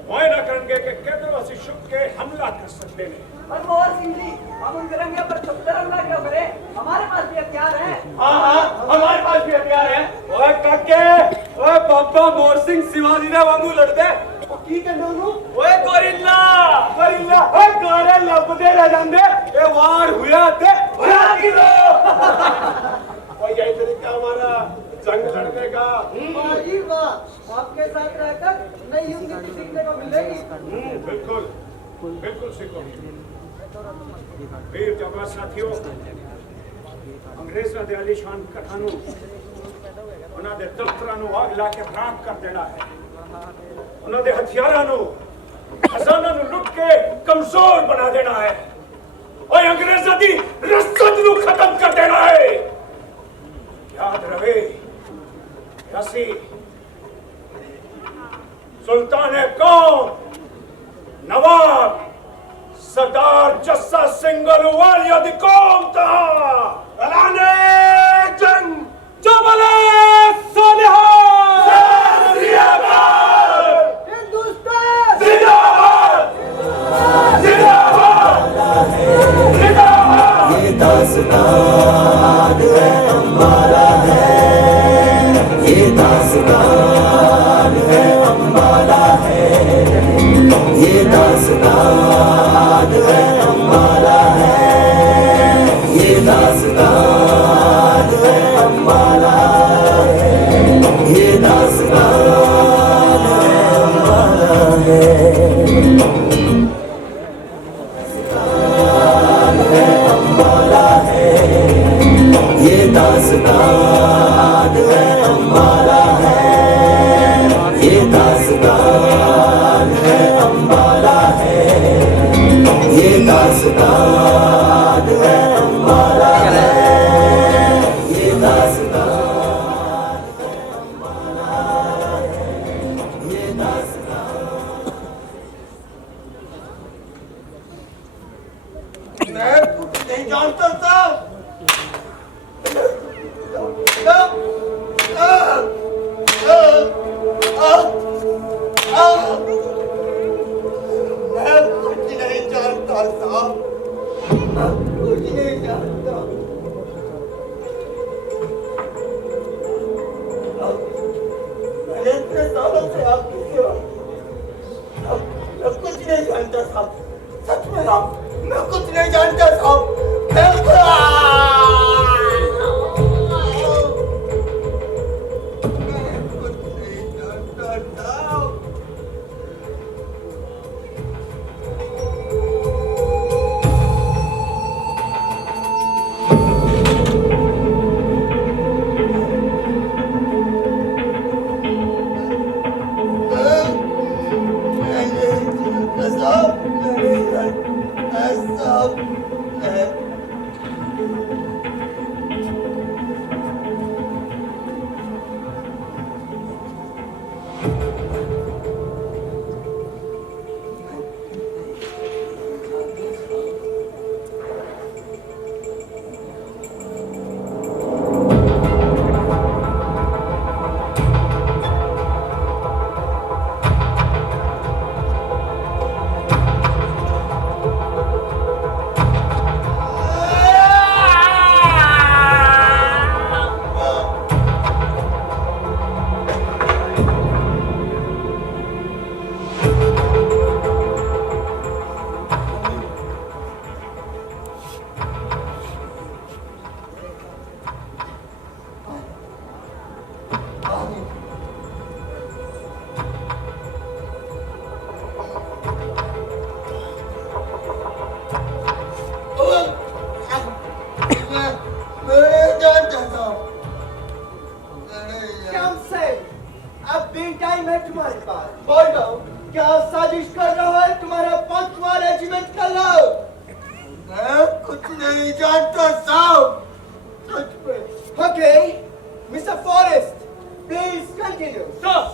मुआयना करेंगे कि किधरों असीं छुप के हमला कर सकते हैं। मनमोहन सिंह जी, हम उन तिरंगे पर छप्पर हमला क्यों करें? हमारे पास भी हथियार है। हाँ, हमारे पास भी हथियार है। ओए काके, ओए बाबा मोहन सिंह शिवाजी ने वांगू लड़ते। की के नोनू? ओए गोरिल्ला, गोरिल्ला, ओए गोरे लपदे रह जांदे। ए वार हुआ ते, हुआ गिरो। ओए यही तरीका हमारा जंग लड़ने का। वाह जी वाह, आपके साथ रहकर नई युग नीति सीखने को मिलेगी। बिल्कुल, बिल्कुल सीखो। वीर जवान साथियों, अंग्रेज़ों दे आलीशान कथानों उन्होंने दफ्तरां नूं आग ला के बराक कर देना है। उन्होंने हथियारां नूं खजाना नूं लुट के कमजोर बना देना है और अंग्रेज़ों दी रसद नूं खत्म कर देना है। याद रहे असी सुल्तान कौम नवाब सरदार जस्सा सिंह अहलूवालिया दी कौम था। ऐलाने जंग जबले सालिहा हिंदुस्तान जिंदाबाद जिंदाबाद जिंदाबाद। ये दास्तान है अम्बाला है, ये दास्तान है अम्बाला है, ये दास्तान है अम्बाला है, ये दास्तान है अम्बाला है, ये दास्तान है अम्बाला है, ये दास्तान है अम्बाला है, ये दास्तान है अम्बाला है, ये दास्तान है अम्बाला है, ये दास्तान है अम्बाला है, ये दास्तान। मैं कुछ नहीं जानता था। मैं कुछ नहीं जानता साहब, कुछ नहीं जानता। मैंने इतने सालों से आपकी सेवा की, मैं कुछ नहीं जानता साहब, सच में साहब, मैं कुछ नहीं जानता साहब। Okay, Mr. Forrest, please continue. Stop!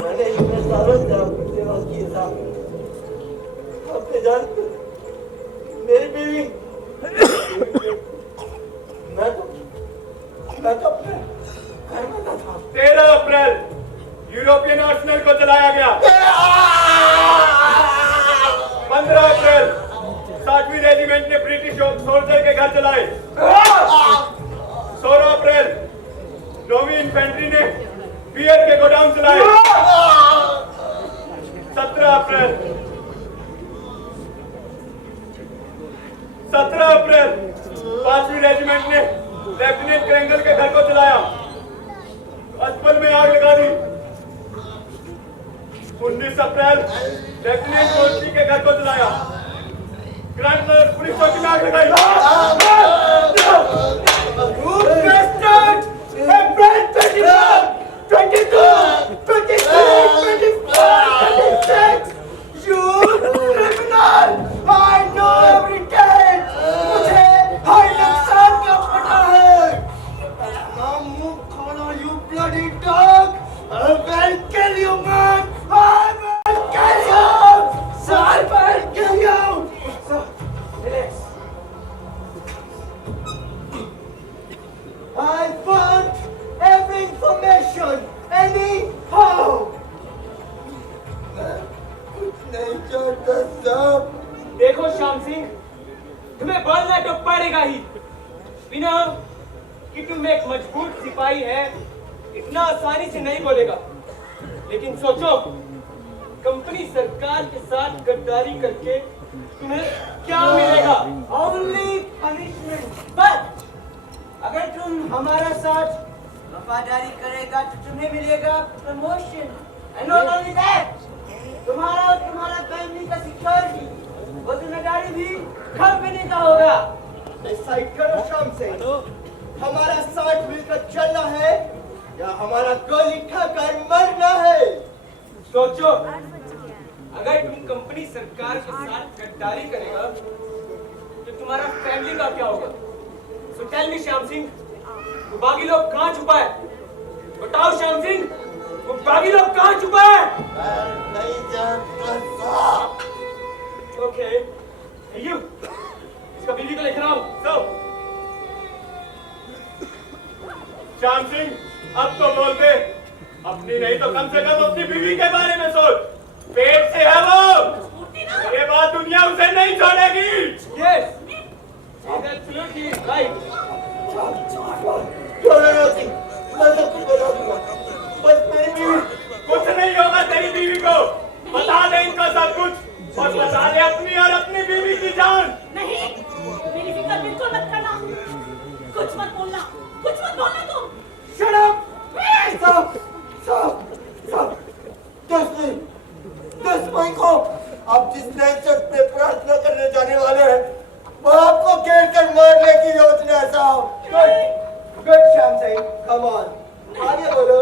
मैंने इतने सालों से आपकी सेवा की साहब, आपने जानते मेरी बीवी मैं तो अपने घर में था। 13 अप्रैल यूरोपियन आर्सेनल को जलाया गया। 15 अप्रैल 5वीं रेजिमेंट ने लेफ्टिनेंट क्रेंगल के घर को जलाया, अस्पताल में आग लगा दी। 19 अप्रैल लेफ्टिनेंट मोर्ची के घर को जलाया, ग्रांट पुलिस चौकी में आग लगाई। April 21, 22, 23, 24, 26, you criminal! I know every date! मुझे हर नुकसान का पता है! मुंह खोलो, you bloody dog! I will kill you, man! I will kill you! I will kill you! Relax. I want every information, anyhow. कुछ नहीं चाहता साहब। देखो श्याम सिंह, तुम्हें बोलना तो पड़ेगा ही, बिना कि तुम एक मजबूत सिपाही है, इतना आसानी से नहीं बोलेगा। लेकिन सोचो, कंपनी सरकार के साथ गद्दारी करके तुम्हें क्या मिलेगा? Only punishment. But अगर तुम हमारा साथ वफादारी करेगा तो तुम्हें मिलेगा promotion. And not only that, तुम्हारा और तुम्हारा फैमिली का सिक्योरिटी, वो जिम्मेदारी भी कंपनी का होगा। डिसाइड करो शाम से, हमारा साथ मिलकर चलना है या हमारा गोली खाकर मरना है। सोचो, अगर तुम कंपनी सरकार के साथ गद्दारी करेगा तो तुम्हारा फैमिली का क्या होगा? So tell me Shyam Singh, वो बाकी लोग कहाँ छुपा है? बताओ श्याम सिंह, वो बाकी लोग कहाँ छुपा है? नहीं जानता साहब। Okay, hey you, इसका बीवी को लेकर आओ। So, श्याम सिंह, अब तो बोल दे, अपनी नहीं तो कम से कम अपनी बीवी के बारे में सोच। पेट से है वो, ये बात दुनिया उसे नहीं छोड़ेगी। yes, he's absolutely right. बस मेरी बीवी। कुछ नहीं होगा तेरी बीवी को, बता दे इनको सब कुछ और बचा ले अपनी और अपनी बीवी की जान। नहीं, मेरी फिक्र बिल्कुल मत करना, कुछ मत बोलना तुम। Shut up! Stop! 10 मई को आप जिस नेचर पे प्रार्थना करने जाने वाले हैं, वो आपको घेर कर मारने की योजना है साहब। Good Shyam Singh, come on, आगे बोलो।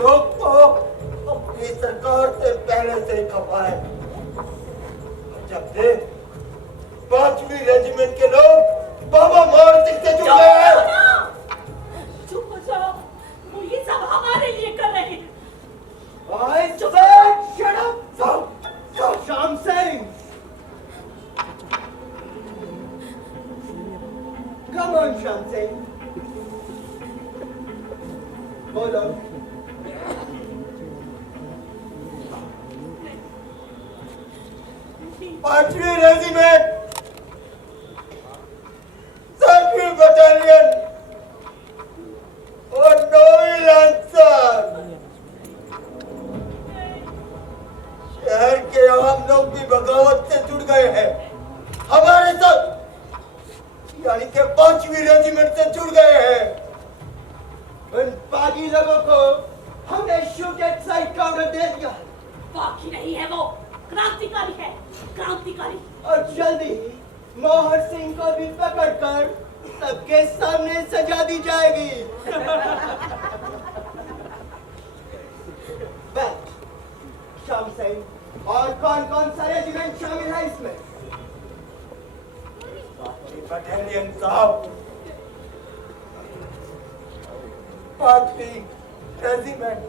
लोग तो अपनी सरकार से पहले से ही खपा है। जब से 5वीं रेजिमेंट के लोग बाबा मोहर सिंह से जुड़े हैं। चुप हो जाओ, वो ये सब हमारे लिए कर रहे हैं। I said shut up! So Sham Singh! Come on, Sham Singh. बोलो। पांचवी रेजिमेंट, 7वीं बटालियन और 9वीं लांसर, शहर के आम लोग भी बगावत से जुड़ गए हैं हमारे साथ, यानी कि 5वीं रेजिमेंट से जुड़ गए हैं। उन बागी लोगों को हमने शूट एट साइड का ऑर्डर दे दिया। बाकी नहीं है, वो क्रांतिकारी है, क्रांतिकारी। और जल्दी ही मोहर सिंह को भी पकड़कर सबके सामने सजा दी जाएगी। बस श्याम सिंह, और कौन कौन सा रेजिमेंट शामिल है इसमें? बटालियन साहब, 5वीं रेजिमेंट,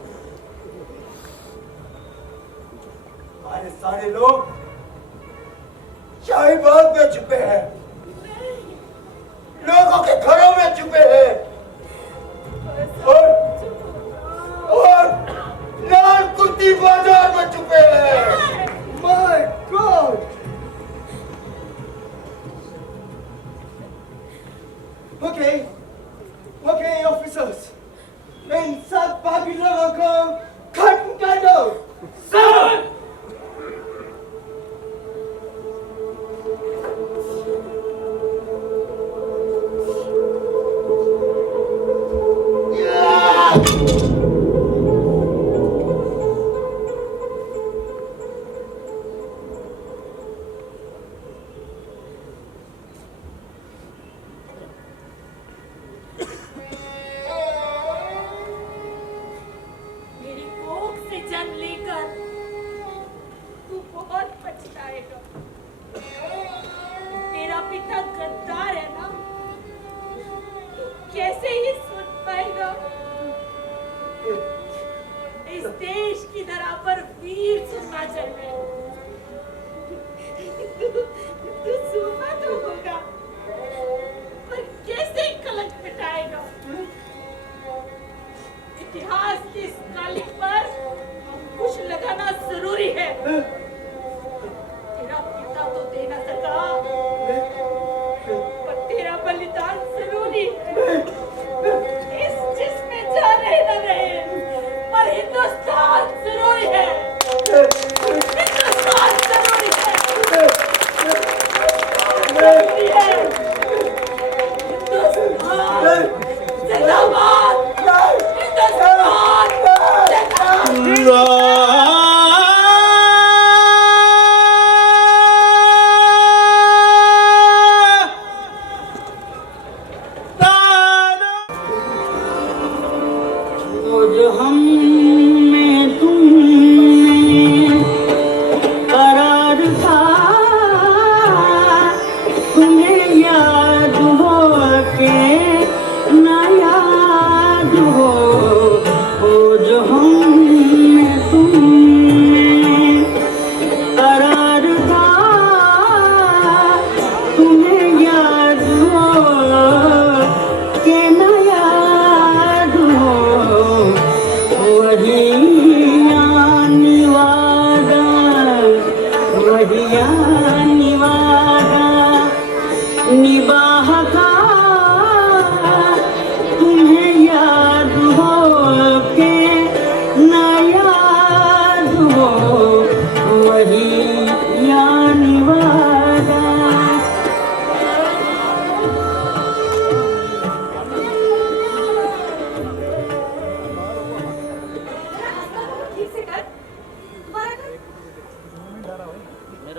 हमारे सारे लोग शाही बाग में छुपे हैं, लोगों के घरों में छुपे हैं और लाल कुर्ती बाजार में छुपे हैं। My God! Okay, officers, इन सब बागी लोगों को खत्म कर दो। सर!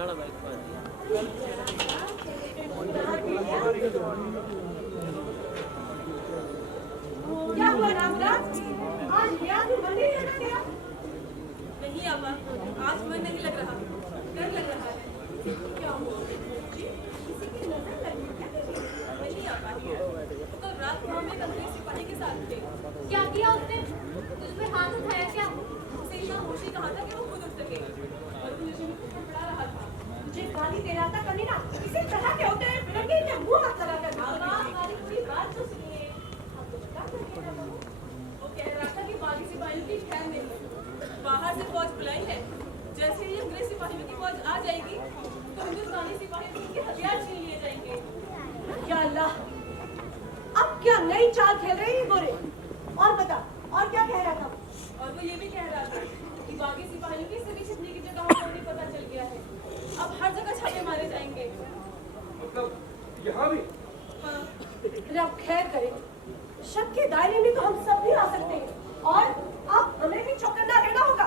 क्या हुआ रामदास? आज गया तू मंदिर लगा तेरा? नहीं अम्मा, आज मन नहीं लग रहा, डर लग रहा है। क्या हुआ? किसी की नजर लगी क्या तुझे? नहीं अम्मा, तो रात को हम एक अंग्रेज सिपाही के साथ थे। क्या किया उसने? तुझ पे हाथ उठाया क्या? उसे इतना होश ही कहा था कि वो खुद उठ सके, और तू मुझे पकड़ा रहा था। मुझे गाली दे रहा था कमीना, इसी तरह के होते हैं फिरंगी ने मुंह मत लगा कर। हमारी पूरी बात तो सुनिए। वो कह रहा था कि बागी सिपाहियों की खैर नहीं, बाहर से फौज बुलाई है। जैसे ही अंग्रेज सिपाहियों की फौज आ जाएगी तो हिंदुस्तानी सिपाही उनके हथियार छीन लिए जाएंगे। या अल्लाह, अब क्या नई चाल खेल रही है गोरे? और बता, और क्या कह रहा था? और वो ये भी कह रहा था कि बागी सिपाहियों की सभी छिपने की जगहों को उन्हें पता चल गया है। अब हर जगह छापे मारे जाएंगे। मतलब यहाँ भी? हाँ, रब खैर करे। शक के दायरे में तो हम सब भी आ सकते हैं, और अब हमें भी चौकन्ना रहना होगा।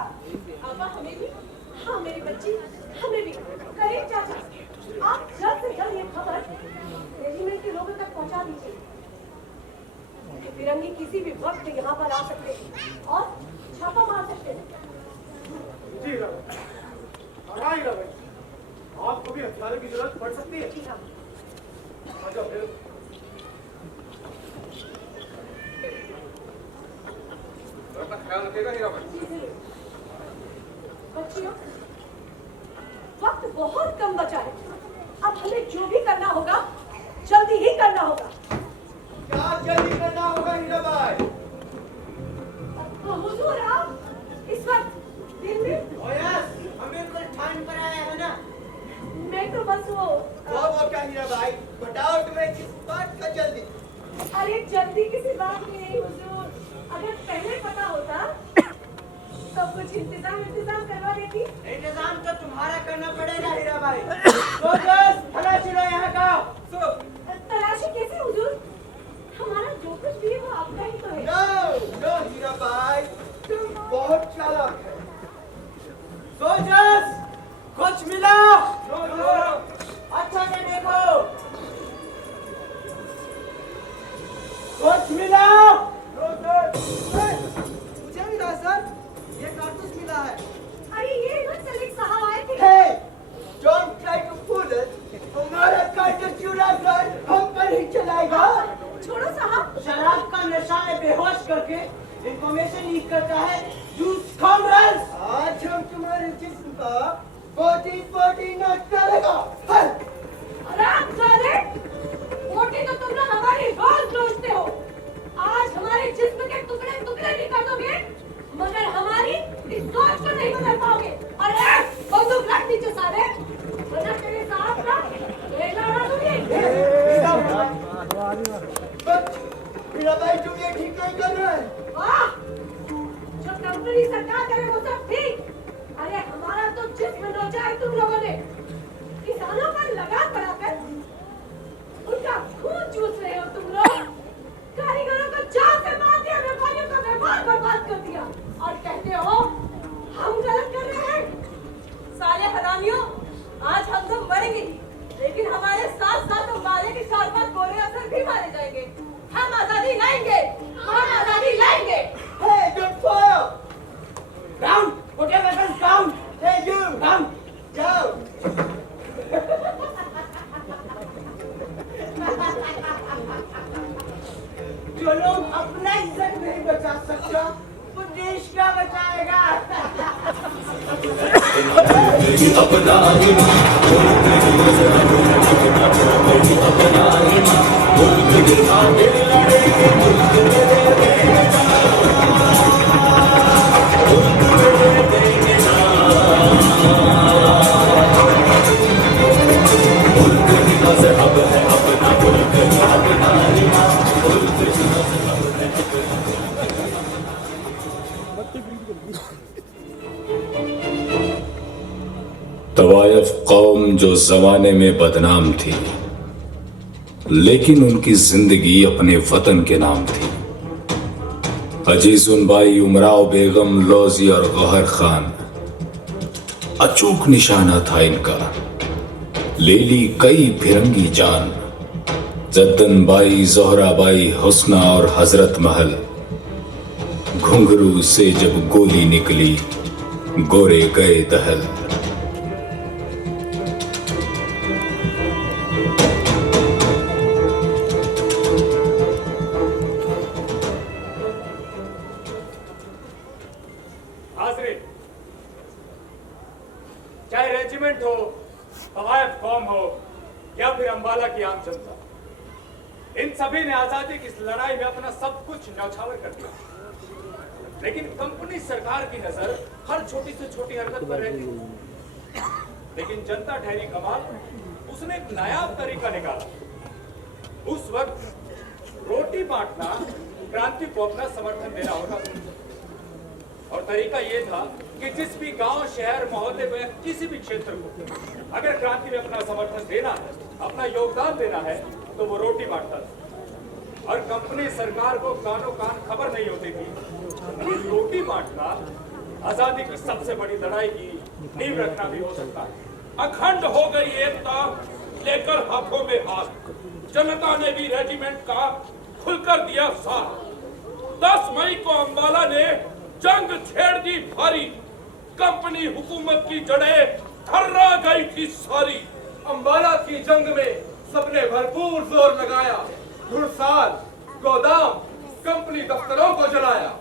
आपा हमें भी? हाँ मेरी बच्ची, हमें भी। करीम चाचा, आप जल्द से जल्द ये खबर रेजिमेंट के लोगों तक पहुंचा दीजिए कि फिरंगी किसी भी वक्त यहाँ पर आ सकते हैं और छापा मार सकते हैं। जी रवि, आराई रवि, आपको भी हथियारों की जरूरत पड़ सकती है। जी हाँ। आ जाओ फिर। अपना ख्याल रखेगा हीराबाई। जी जरूर। बच्चियों, वक्त बहुत कम बचा है। अब हमें जो भी करना होगा जल्दी ही करना होगा। क्या जल्दी करना होगा हीराबाई? हुजूर आप इस वक्त दिन में? ओ यस, हम बिल्कुल टाइम पर आए हैं ना। मैं तो बस वो क्या हीराबाई, बताओ तुम्हें किस बात का जल्दी? अरे जल्दी किसी बात की नहीं हुजूर, अगर पहले पता होता तो कुछ इंतजाम करवा देती। इंतजाम तो तुम्हारा करना पड़ेगा हीराबाई। सोल्जर्स, तलाशी लो यहाँ का। तलाशी कैसे हुजूर? हमारा जो कुछ भी है वो आपका ही तो है। नो नो हीराबाई, तुम बहुत चालाक है। सोल्जर्स, कुछ मिला? अच्छा से देखो, कुछ मिला? मुझे मिला सर, ये कारतूस मिला है। अरे ये ना सलीक साहब आए थे। Hey, don't try to fool us. हमारा कारतूस चुरा कर हम पर ही चलाएगा। छोड़ो साहब। शराब का नशा में बेहोश करके इंफॉर्मेशन लीक करता है। You scoundrels! आज हम तुम्हारे जिस्म का पोटी नोट करेगा। आराम साले, पोटी तो तुम लोग हमारी रोज नोचते हो। आज हमारे जिस्म के टुकड़े भी कर दोगे, मगर हमारी इस सोच को नहीं बदल पाओगे। अरे बंदूक रख नीचे साले, वरना तेरे साथ ना खेलना ना दूंगी। हीराबाई, तुम ये ठीक नहीं कर रहे। वाह, जो कंपनी सरकार करे वो सब ठीक। अरे हमारा तो जिस्म नोचा है तुम लोगों ने। किसानों पर लगाम बढ़ाकर उनका खून चूस रहे हो तुम लोग। कारीगरों को जान से मार दिया, व्यापारियों का व्यापार बर्बाद कर दिया, और कहते हो हम गलत कर रहे हैं। साले हरामियों, आज हम तो मरेंगे, लेकिन हमारे साथ साथ मारे के 4-5 गोरे अफसर भी मारे जाएंगे। हम आजादी लाएंगे, हम आजादी लाएंगे। Hey, don't fire! Down! Put your weapons down! Hey, you! Down! Down! जो लोग अपना इज्जत नहीं बचा सकता, वो देश का बचाएगा। अपना मुल्क की खातिर लड़ेंगे, मुल्क में दे देंगे मुल्क की मज़हब है अपना, मुल्क की अपना मुल्क की मज़हब है। तवायफ कौम जो जमाने में बदनाम थी, लेकिन उनकी जिंदगी अपने वतन के नाम थी। अजीजुन बाई, उमराव बेगम, लौजी और गौहर खान अचूक निशाना था इनका। ले ली कई फिरंगी जान, जद्दन बाई, जोहराबाई, हुस्ना और हजरत महल। घुंघरू से जब गोली निकली, गोरे गए दहल। हाजिर, चाहे रेजिमेंट हो, हवाए कौम हो या फिर अंबाला की आम जनता, इन सभी ने आजादी की इस लड़ाई में अपना सब कुछ न्यौछावर कर दिया। लेकिन कंपनी सरकार की नजर हर छोटी से छोटी हरकत पर रहती। लेकिन जनता ठहरी कमाल, उसने एक नायाब तरीका निकाला। उस वक्त रोटी बांटना क्रांति को अपना समर्थन देना होता था। और तरीका यह था कि जिस भी गांव, शहर, मोहल्ले में किसी भी क्षेत्र को अगर क्रांति में अपना समर्थन देना है, अपना योगदान देना है, तो वो रोटी बांटता था। और कंपनी सरकार को कानों कान खबर नहीं होती थी कि रोटी बांटना आजादी की सबसे बड़ी लड़ाई की नींव रखना भी हो सकता है। अखंड हो गई एकता, लेकर हाथों में हाथ, जनता ने भी रेजिमेंट का खुलकर दिया साथ। 10 मई को अंबाला ने जंग छेड़ दी भारी, कंपनी हुकूमत की जड़ें थर्रा गई थी सारी। अंबाला की जंग में सबने भरपूर जोर लगाया, घुड़साल, गोदाम, कंपनी दफ्तरों को जलाया।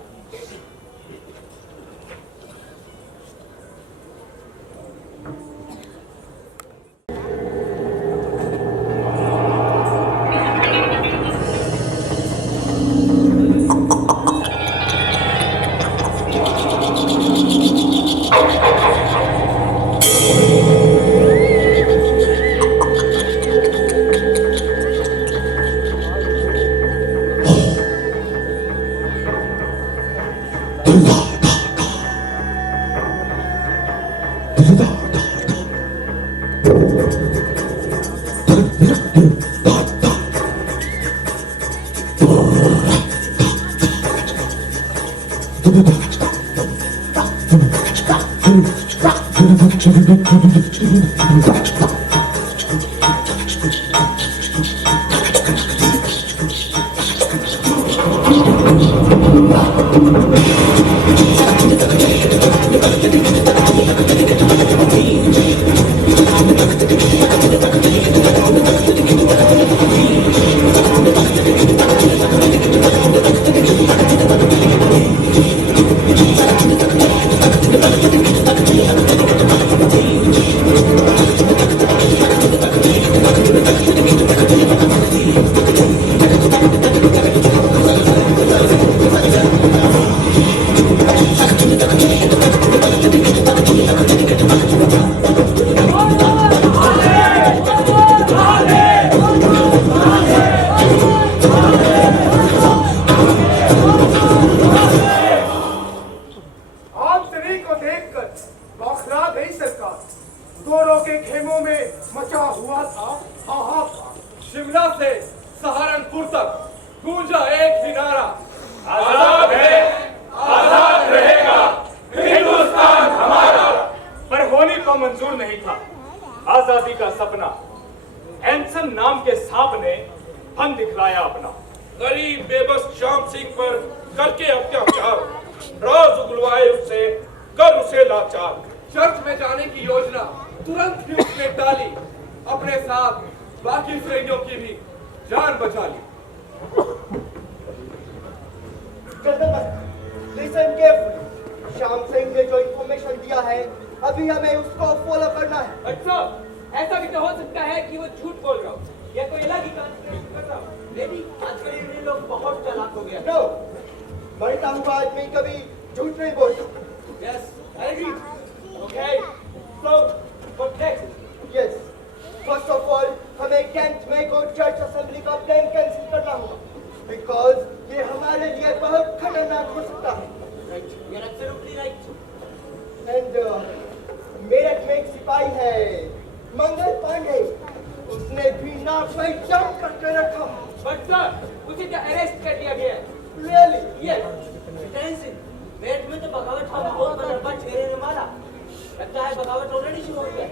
लगता है बगावत ऑलरेडी शुरू हो गया।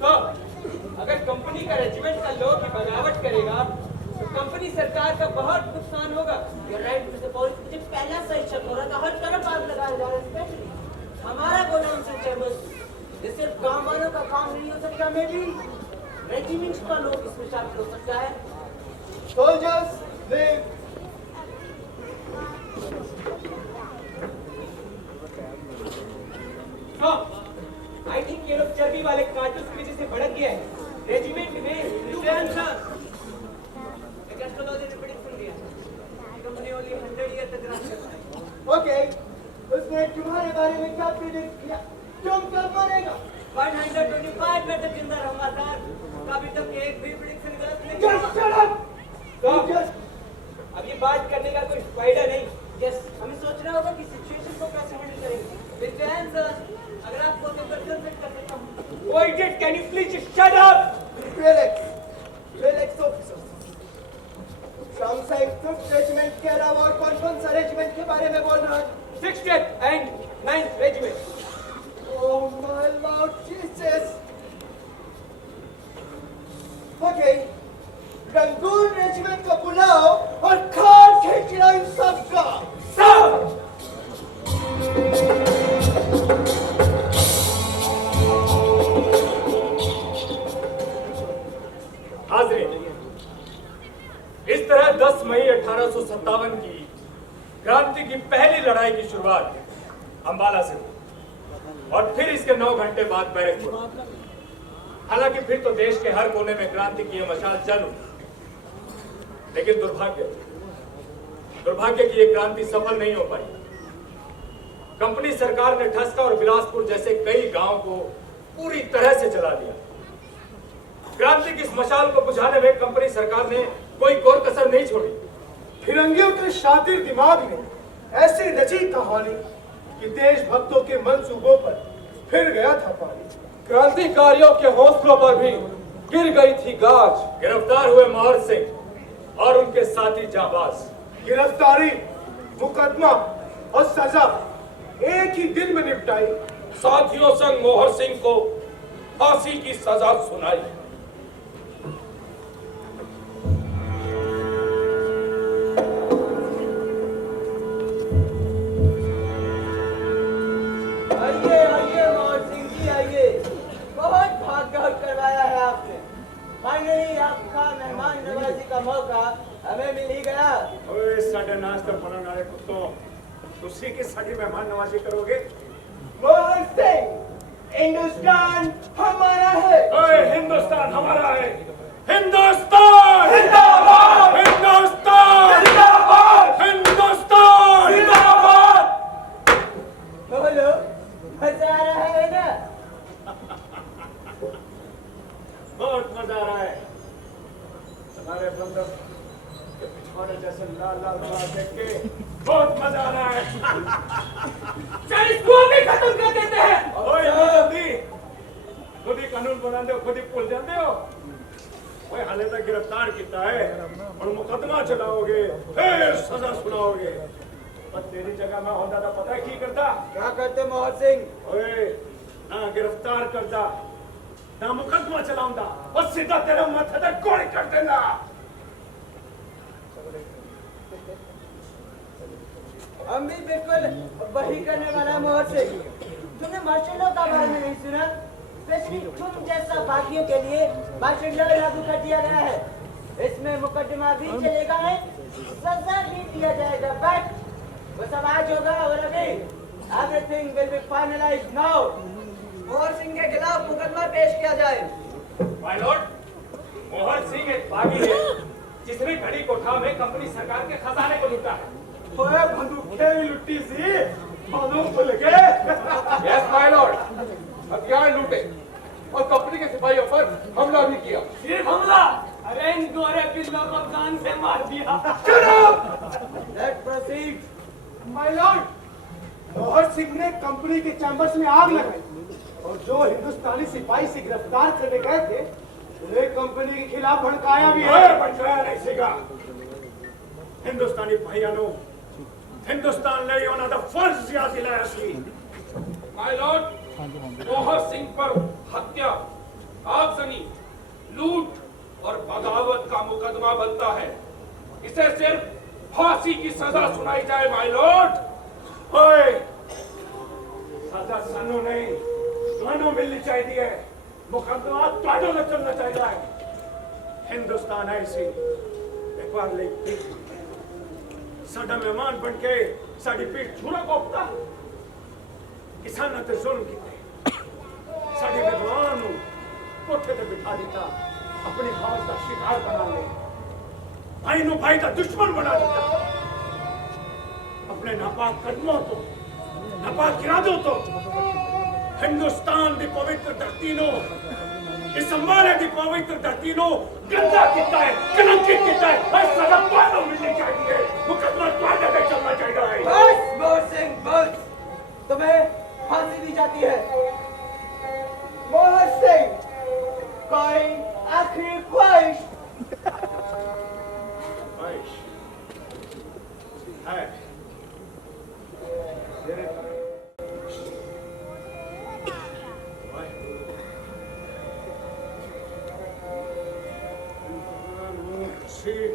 तो अगर कंपनी का रेजिमेंट का लोग ही बगावत करेगा तो कंपनी सरकार का बहुत नुकसान होगा। राइट मिस्टर पॉल, मुझे पहला सही शक हो रहा था, हर तरफ आग लगाया जा रहा है, स्पेशली हमारा गोडाउन से चैम्बर्स। ये सिर्फ गांव वालों का काम नहीं हो सकता, मे भी रेजिमेंट्स का लोग इसमें शामिल हो सकता है। Soldiers leave. आई थिंक ये लोग चर्बी वाले कारतूस की वजह से भड़क गया है। रेजिमेंट में कंपनी ओनली 100 ईयर तक राज करता है। ओके, उसने तुम्हारे बारे में क्या प्रेडिक्ट किया? तुम कब मरेगा? 125 में तक जिंदा रहूंगा सर। कभी तक एक भी प्रेडिक्शन गलत नहीं Just shut up! अब ये बात करने का कोई फायदा नहीं। यस, हमें सोचना होगा कि सिचुएशन को कैसे हैंडल करेंगे। विद्वान सर, अगर आपको तो कर सकता हूं। ओए idiot, can you please shut up? Relax officers. From side 5th regiment के अलावा और कौन-कौन सा रेजिमेंट के बारे में बोल रहा है? 60th and 9th regiment. Oh my Lord Jesus! Okay, Rangoon regiment को बुलाओ और खान खींच लो इन सबका। सब हाजिर, इस तरह 10 मई 1857 की क्रांति की पहली लड़ाई की शुरुआत अंबाला से हुई और फिर इसके 9 घंटे बाद बैरकपुर। हालांकि फिर तो देश के हर कोने में क्रांति की यह मशाल जल उठी, लेकिन दुर्भाग्य की यह क्रांति सफल नहीं हो पाई। कंपनी सरकार ने ठसका और बिलासपुर जैसे कई गांव को पूरी तरह से जला दिया। क्रांति की इस मशाल को बुझाने में कंपनी सरकार ने कोई कोर कसर नहीं छोड़ी। फिरंगियों के शातिर दिमाग ने ऐसी रची कहानी कि देशभक्तों के मंसूबों पर फिर गया था पानी। क्रांतिकारियों के हौसलों पर भी गिर गई थी गाज। गिरफ्तार हुए मोहर सिंह और उनके साथी जाबाज। गिरफ्तारी, मुकदमा और सजा एक ही दिन में निपटाई। साथियों संग मोहर सिंह को फांसी की सजा सुनाई। आइए आइए मोहन सिंह जी, आइए। बहुत भाग दौड़ करवाया है आपने। फाइनली आपका मेहमान नवाजी का मौका हमें मिल ही गया। ओए साडे नाश्ता बनाने वाले कुत्तों, तुसी की साडी मेहमान नवाजी करोगे? मोहन सिंह, हिंदुस्तान हमारा है। ओए हिंदुस्तान हमारा है। हिंदुस्तान जिंदाबाद! हिंदुस्तान जिंदाबाद! हिंदुस्तान जिंदाबाद! बोलो, मजा आ रहा है ना? बहुत मजा आ रहा है। हमारे बंदर के पिछवाड़े जैसे लाल लाल बाल देख के बहुत मजा आ रहा है। चल इसको भी खत्म कर देते हैं। ओए खुद ही कानून बनाते हो, खुद ही भूल जाते हो। ओए हाले तक गिरफ्तार किया है और मुकदमा चलाओगे, फिर सजा सुनाओगे। पर तेरी जगह मैं होता था, पता है की करता? क्या करते मोहन सिंह? ओए ना गिरफ्तार करता, ना मुकदमा चलाऊंगा और सीधा तेरे माथे तक गोली कर देना। हम भी बिल्कुल वही करने वाला मोहर सिंह। तुमने मार्शल लॉ का बारे में नहीं सुना? स्पेशली तुम जैसा बागियों के लिए मार्शल लॉ लागू कर दिया गया है। इसमें मुकदमा भी चलेगा है, सजा भी दिया जाएगा। बट वो सब आज होगा और अभी everything will be finalised now. मोहर सिंह के खिलाफ मुकदमा पेश किया जाए। माय लॉर्ड, मोहन सिंह एक बागी है जिसने घड़ी कोठा में कंपनी सरकार के खजाने को लूटा है। ओए बंदूकें भी लुट्टी सी, मालूम खुल गए। यस माय लॉर्ड, हथियार लूटे और कंपनी के सिपाहियों पर हमला भी किया। सिर्फ हमला? अरे इन गोरे पिल्लों को जान से मार दिया। Let's proceed. माय लॉर्ड, मोहर सिंह ने कंपनी के चैम्बर्स में आग लगाई और जो हिंदुस्तानी सिपाही से गिरफ्तार करने गए थे उन्हें कंपनी के खिलाफ भड़काया भी है। भड़काया नहीं सीखा। हिंदुस्तानी भाइयों, हिंदुस्तान लड़ियों ने तो फर्ज याद दिलाया सी। माय लॉर्ड, मोहर सिंह पर हत्या, आगजनी, लूट और बगावत का मुकदमा बनता है। इसे सिर्फ फांसी की सजा सुनाई जाए माय लॉर्ड। ओए, सजा सानू नहीं, ਤੁਹਾਨੂੰ मिलनी चाहिए है। मुकदमा ਤੁਹਾਡੇ ਨਾਲ ਚੱਲਣਾ ਚਾਹੀਦਾ ਹੈ। हिंदुस्तान है इसी एक बार ले साडा मेहमान बन के साडी पीठ छुरा कोपता, किसानां ते जुल्म कीते, साडी विधवान नूं कोठे ते बिठा दिता, अपनी हवस का शिकार बना ले, भाई नूं भाई का दुश्मन बना दिता। अपने नापाक कदमों तो, नापाक इरादों तो हिंदुस्तान की पवित्र धरती नूं, इस अम्बाले की पवित्र धरती नूं गंदा किया है, कलंकित किया है। और सजा ਤੁਹਾਨੂੰ मिलनी चाहिए, मुकदमा ਤੁਹਾਡੇ पे चलना चाहिए। बस मोहर सिंह बस, तुम्हें फांसी दी जाती है। मोहर सिंह, कोई आखिरी ख्वाहिश? ख्वाहिश है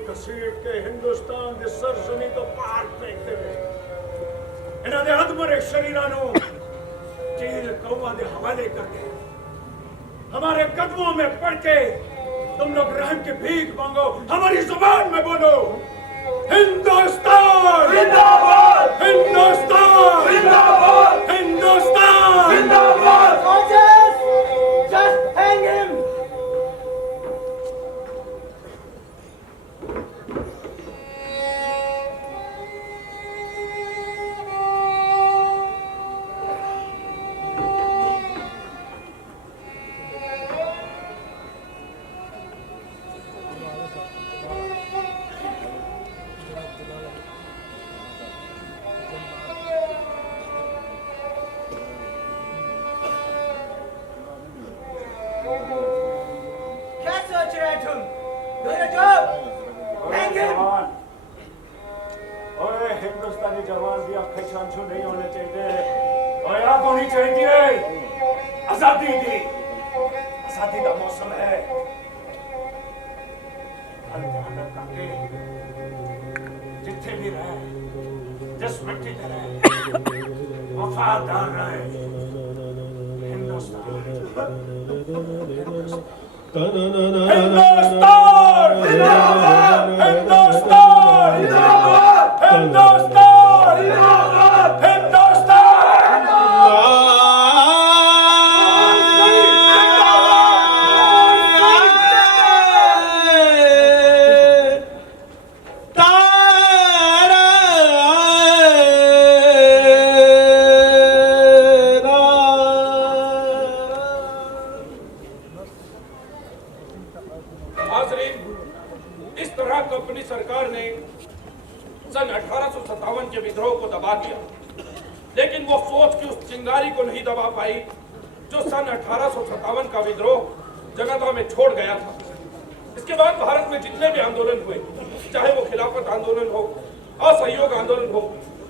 घसीट के हिंदुस्तान के सरजमी तो पार फेंकते हुए इन्होंने अधमरे शरीरों नूं चील कौवा दे हवाले कर दे। हमारे कदमों में पड़ के तुम लोग रहम की भीख मांगो, हमारी जुबान में बोलो हिंदुस्तान जिंदाबाद, हिंदुस्तान जिंदाबाद, हिंदुस्तान जिंदाबाद। Just hang him. क्या सोच रहे तुम? Do your job. Hang him. ओए हिंदुस्तानी जवान की आंखें छाछू नहीं होने चाहिए। ओए आग होनी चाहिए आजादी की। आजादी का मौसम है। जिथे भी रहे, जिस मिट्टी पे रहे, वफादार रहे। हिंदुस्तान हिंदुस्तान जिंदाबाद, हिंदुस्तान जिंदाबाद, हिंदुस्तान जिंदाबाद, हिंदुस्तान इस तरह कंपनी सरकार ने सन 1857 के विद्रोह को दबा दिया, लेकिन वो सोच की उस चिंगारी को नहीं दबा पाई जो सन 1857 का विद्रोह जनता में छोड़ गया था। इसके बाद भारत में जितने भी आंदोलन हुए, चाहे वो खिलाफत आंदोलन हो, असहयोग आंदोलन हो,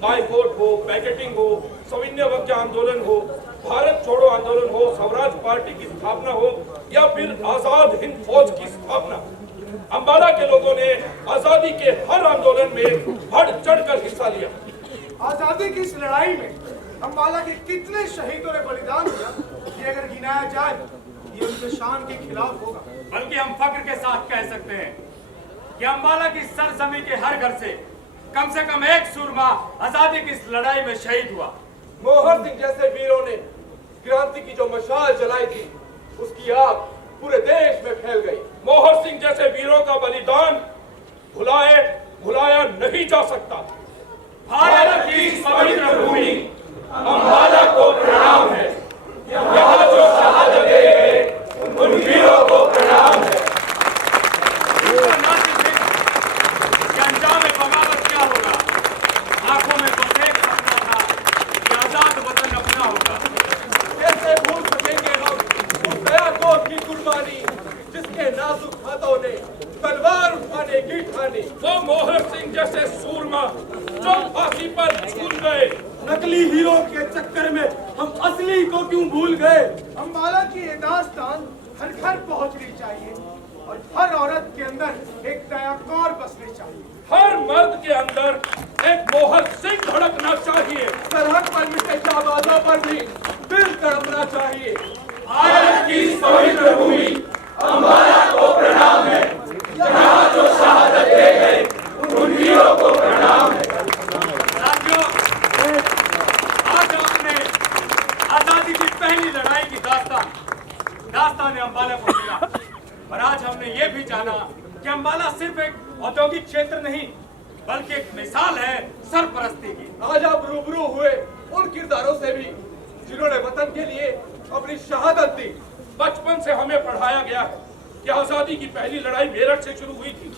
बाइकॉट हो, पैकेटिंग हो, सविनय आंदोलन हो, भारत छोड़ो आंदोलन हो, स्वराज पार्टी की स्थापना हो या फिर आजाद हिंद फौज की स्थापना, अंबाला के लोगों ने आजादी के हर आंदोलन में बढ़ चढ़कर हिस्सा लिया। आजादी की इस लड़ाई में अंबाला के कितने शहीदों ने बलिदान दिया, ये अगर गिनाया जाए ये उनके शान के खिलाफ होगा। बल्कि हम फक्र के साथ कह सकते हैं कि अंबाला की सरजमी के हर घर से कम एक सूरमा आजादी की इस लड़ाई में शहीद हुआ। मोहर सिंह जैसे वीरों ने क्रांति की जो मशाल जलाई थी, उसकी आग पूरे देश में फैल गई। मोहर सिंह जैसे वीरों का बलिदान भुलाया नहीं जा सकता। भारत की इस पवित्र भूमि अंबाला को प्रणाम है। यहाँ जो शहादत दे गए उन वीरों को प्रणाम है। अंजाम बगावत क्या होगा? आंखों में बस एक सपना था कि आजाद वतन अपना होगा। कैसे भूल सकेंगे हम उस दयाकोट की कुर्बानी जिसके नाजुक हाथों ने तलवार उठाने की ठानी। वो मोहर सिंह जैसे सूरमा जो फांसी पर झूल गए। नकली हीरो के चक्कर में हम असली को क्यों क्यों भूल गए? अम्बाला की ये दास्तान हर घर पहुंचनी चाहिए और हर औरत के अंदर एक दया कौर बसनी चाहिए। हर मर्द के अंदर एक मोहन सिंह धड़कना चाहिए। सरहद पर मिटे जाबाजों पर भी दिल तड़पना चाहिए। भारत की इस पवित्र भूमि अम्बाला को प्रणाम है। यहाँ जो शहादत दे गए उन वीरों को प्रणाम है। साथियों, आज आपने आजादी की पहली लड़ाई की दास्तान अम्बाला को सुना और आज हमने ये भी जाना कि अम्बाला सिर्फ एक औद्योगिक क्षेत्र नहीं बल्कि एक मिसाल है सरपरस्ती की। आज आप रूबरू हुए उन किरदारों से भी जिन्होंने वतन के लिए अपनी शहादत दी। बचपन से हमें पढ़ाया गया है कि आजादी की पहली लड़ाई मेरठ से शुरू हुई थी,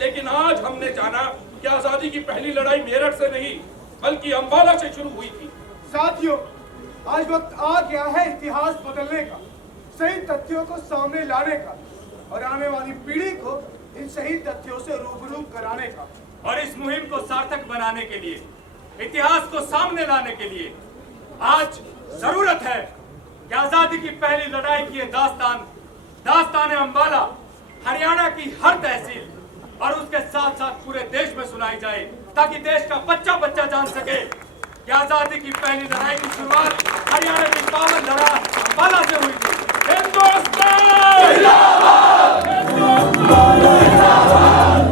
लेकिन आज हमने जाना कि आजादी की पहली लड़ाई मेरठ से नहीं बल्कि अम्बाला से शुरू हुई थी। साथियों, आज वक्त आ गया है इतिहास बदलने का, सही तथ्यों को सामने लाने का और आने वाली पीढ़ी को इन सही तथ्यों से रूबरू कराने का। और इस मुहिम को सार्थक बनाने के लिए, इतिहास को सामने लाने के लिए आज जरूरत है कि आजादी की पहली लड़ाई की ये दास्तान अम्बाला हरियाणा की हर तहसील और उसके साथ साथ पूरे देश में सुनाई जाए, ताकि देश का बच्चा बच्चा जान सके कि आजादी की पहली लड़ाई की शुरुआत हरियाणा की पावन लड़ा अम्बाला से हुई थी। ये दास्तान है अम्बाला है,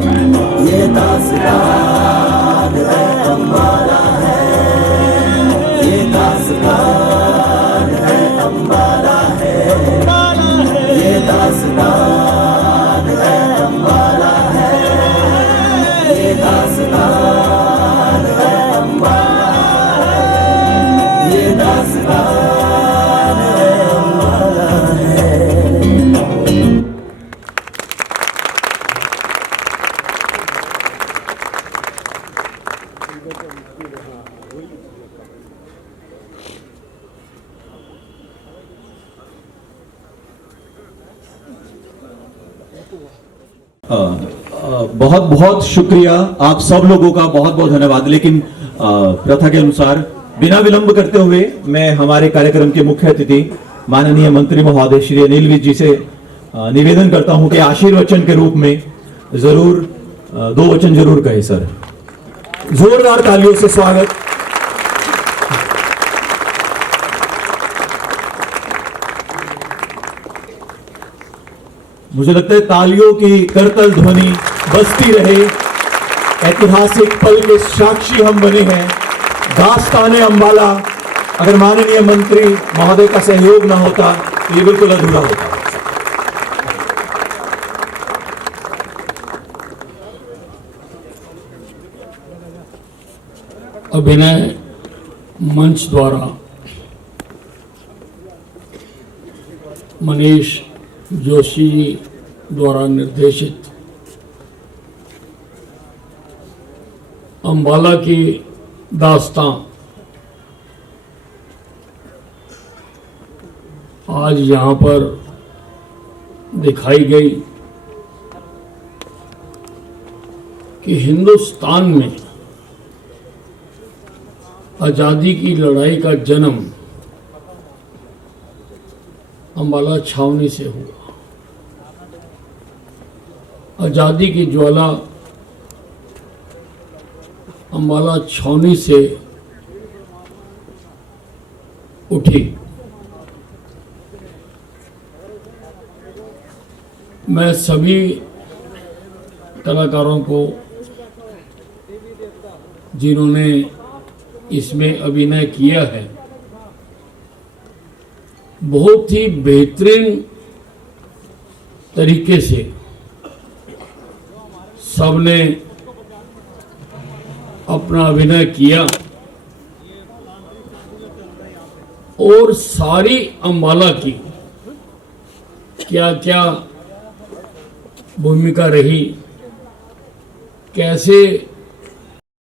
ये दास्तान है अम्बाला है, ये दास्तान है अम्बाला है, ये दास्तान है अम्बाला है, ये दास्तान है अम्बाला है। बहुत बहुत शुक्रिया, आप सब लोगों का बहुत बहुत धन्यवाद। लेकिन प्रथा के अनुसार बिना विलंब करते हुए मैं हमारे कार्यक्रम के मुख्य अतिथि माननीय मंत्री महोदय श्री अनिल विज जी से निवेदन करता हूं कि आशीर्वचन के रूप में जरूर 2 वचन जरूर कहे सर। जोरदार तालियों से स्वागत। मुझे लगता है तालियों की करतल ध्वनि बजती रहे। ऐतिहासिक पल के साक्षी हम बने हैं। दास्तान अम्बाला अगर माननीय मंत्री महोदय का सहयोग ना होता तो ये बिल्कुल अधूरा होता। अभिनय मंच द्वारा मनीष जोशी द्वारा निर्देशित अम्बाला की दास्तां आज यहाँ पर दिखाई गई कि हिंदुस्तान में आज़ादी की लड़ाई का जन्म अम्बाला छावनी से हुआ। आज़ादी की ज्वाला अम्बाला छावनी से उठी। मैं सभी कलाकारों को जिन्होंने इसमें अभिनय किया है बहुत ही बेहतरीन तरीके से सबने अपना अभिनय किया और सारी अम्बाला की क्या क्या भूमिका रही, कैसे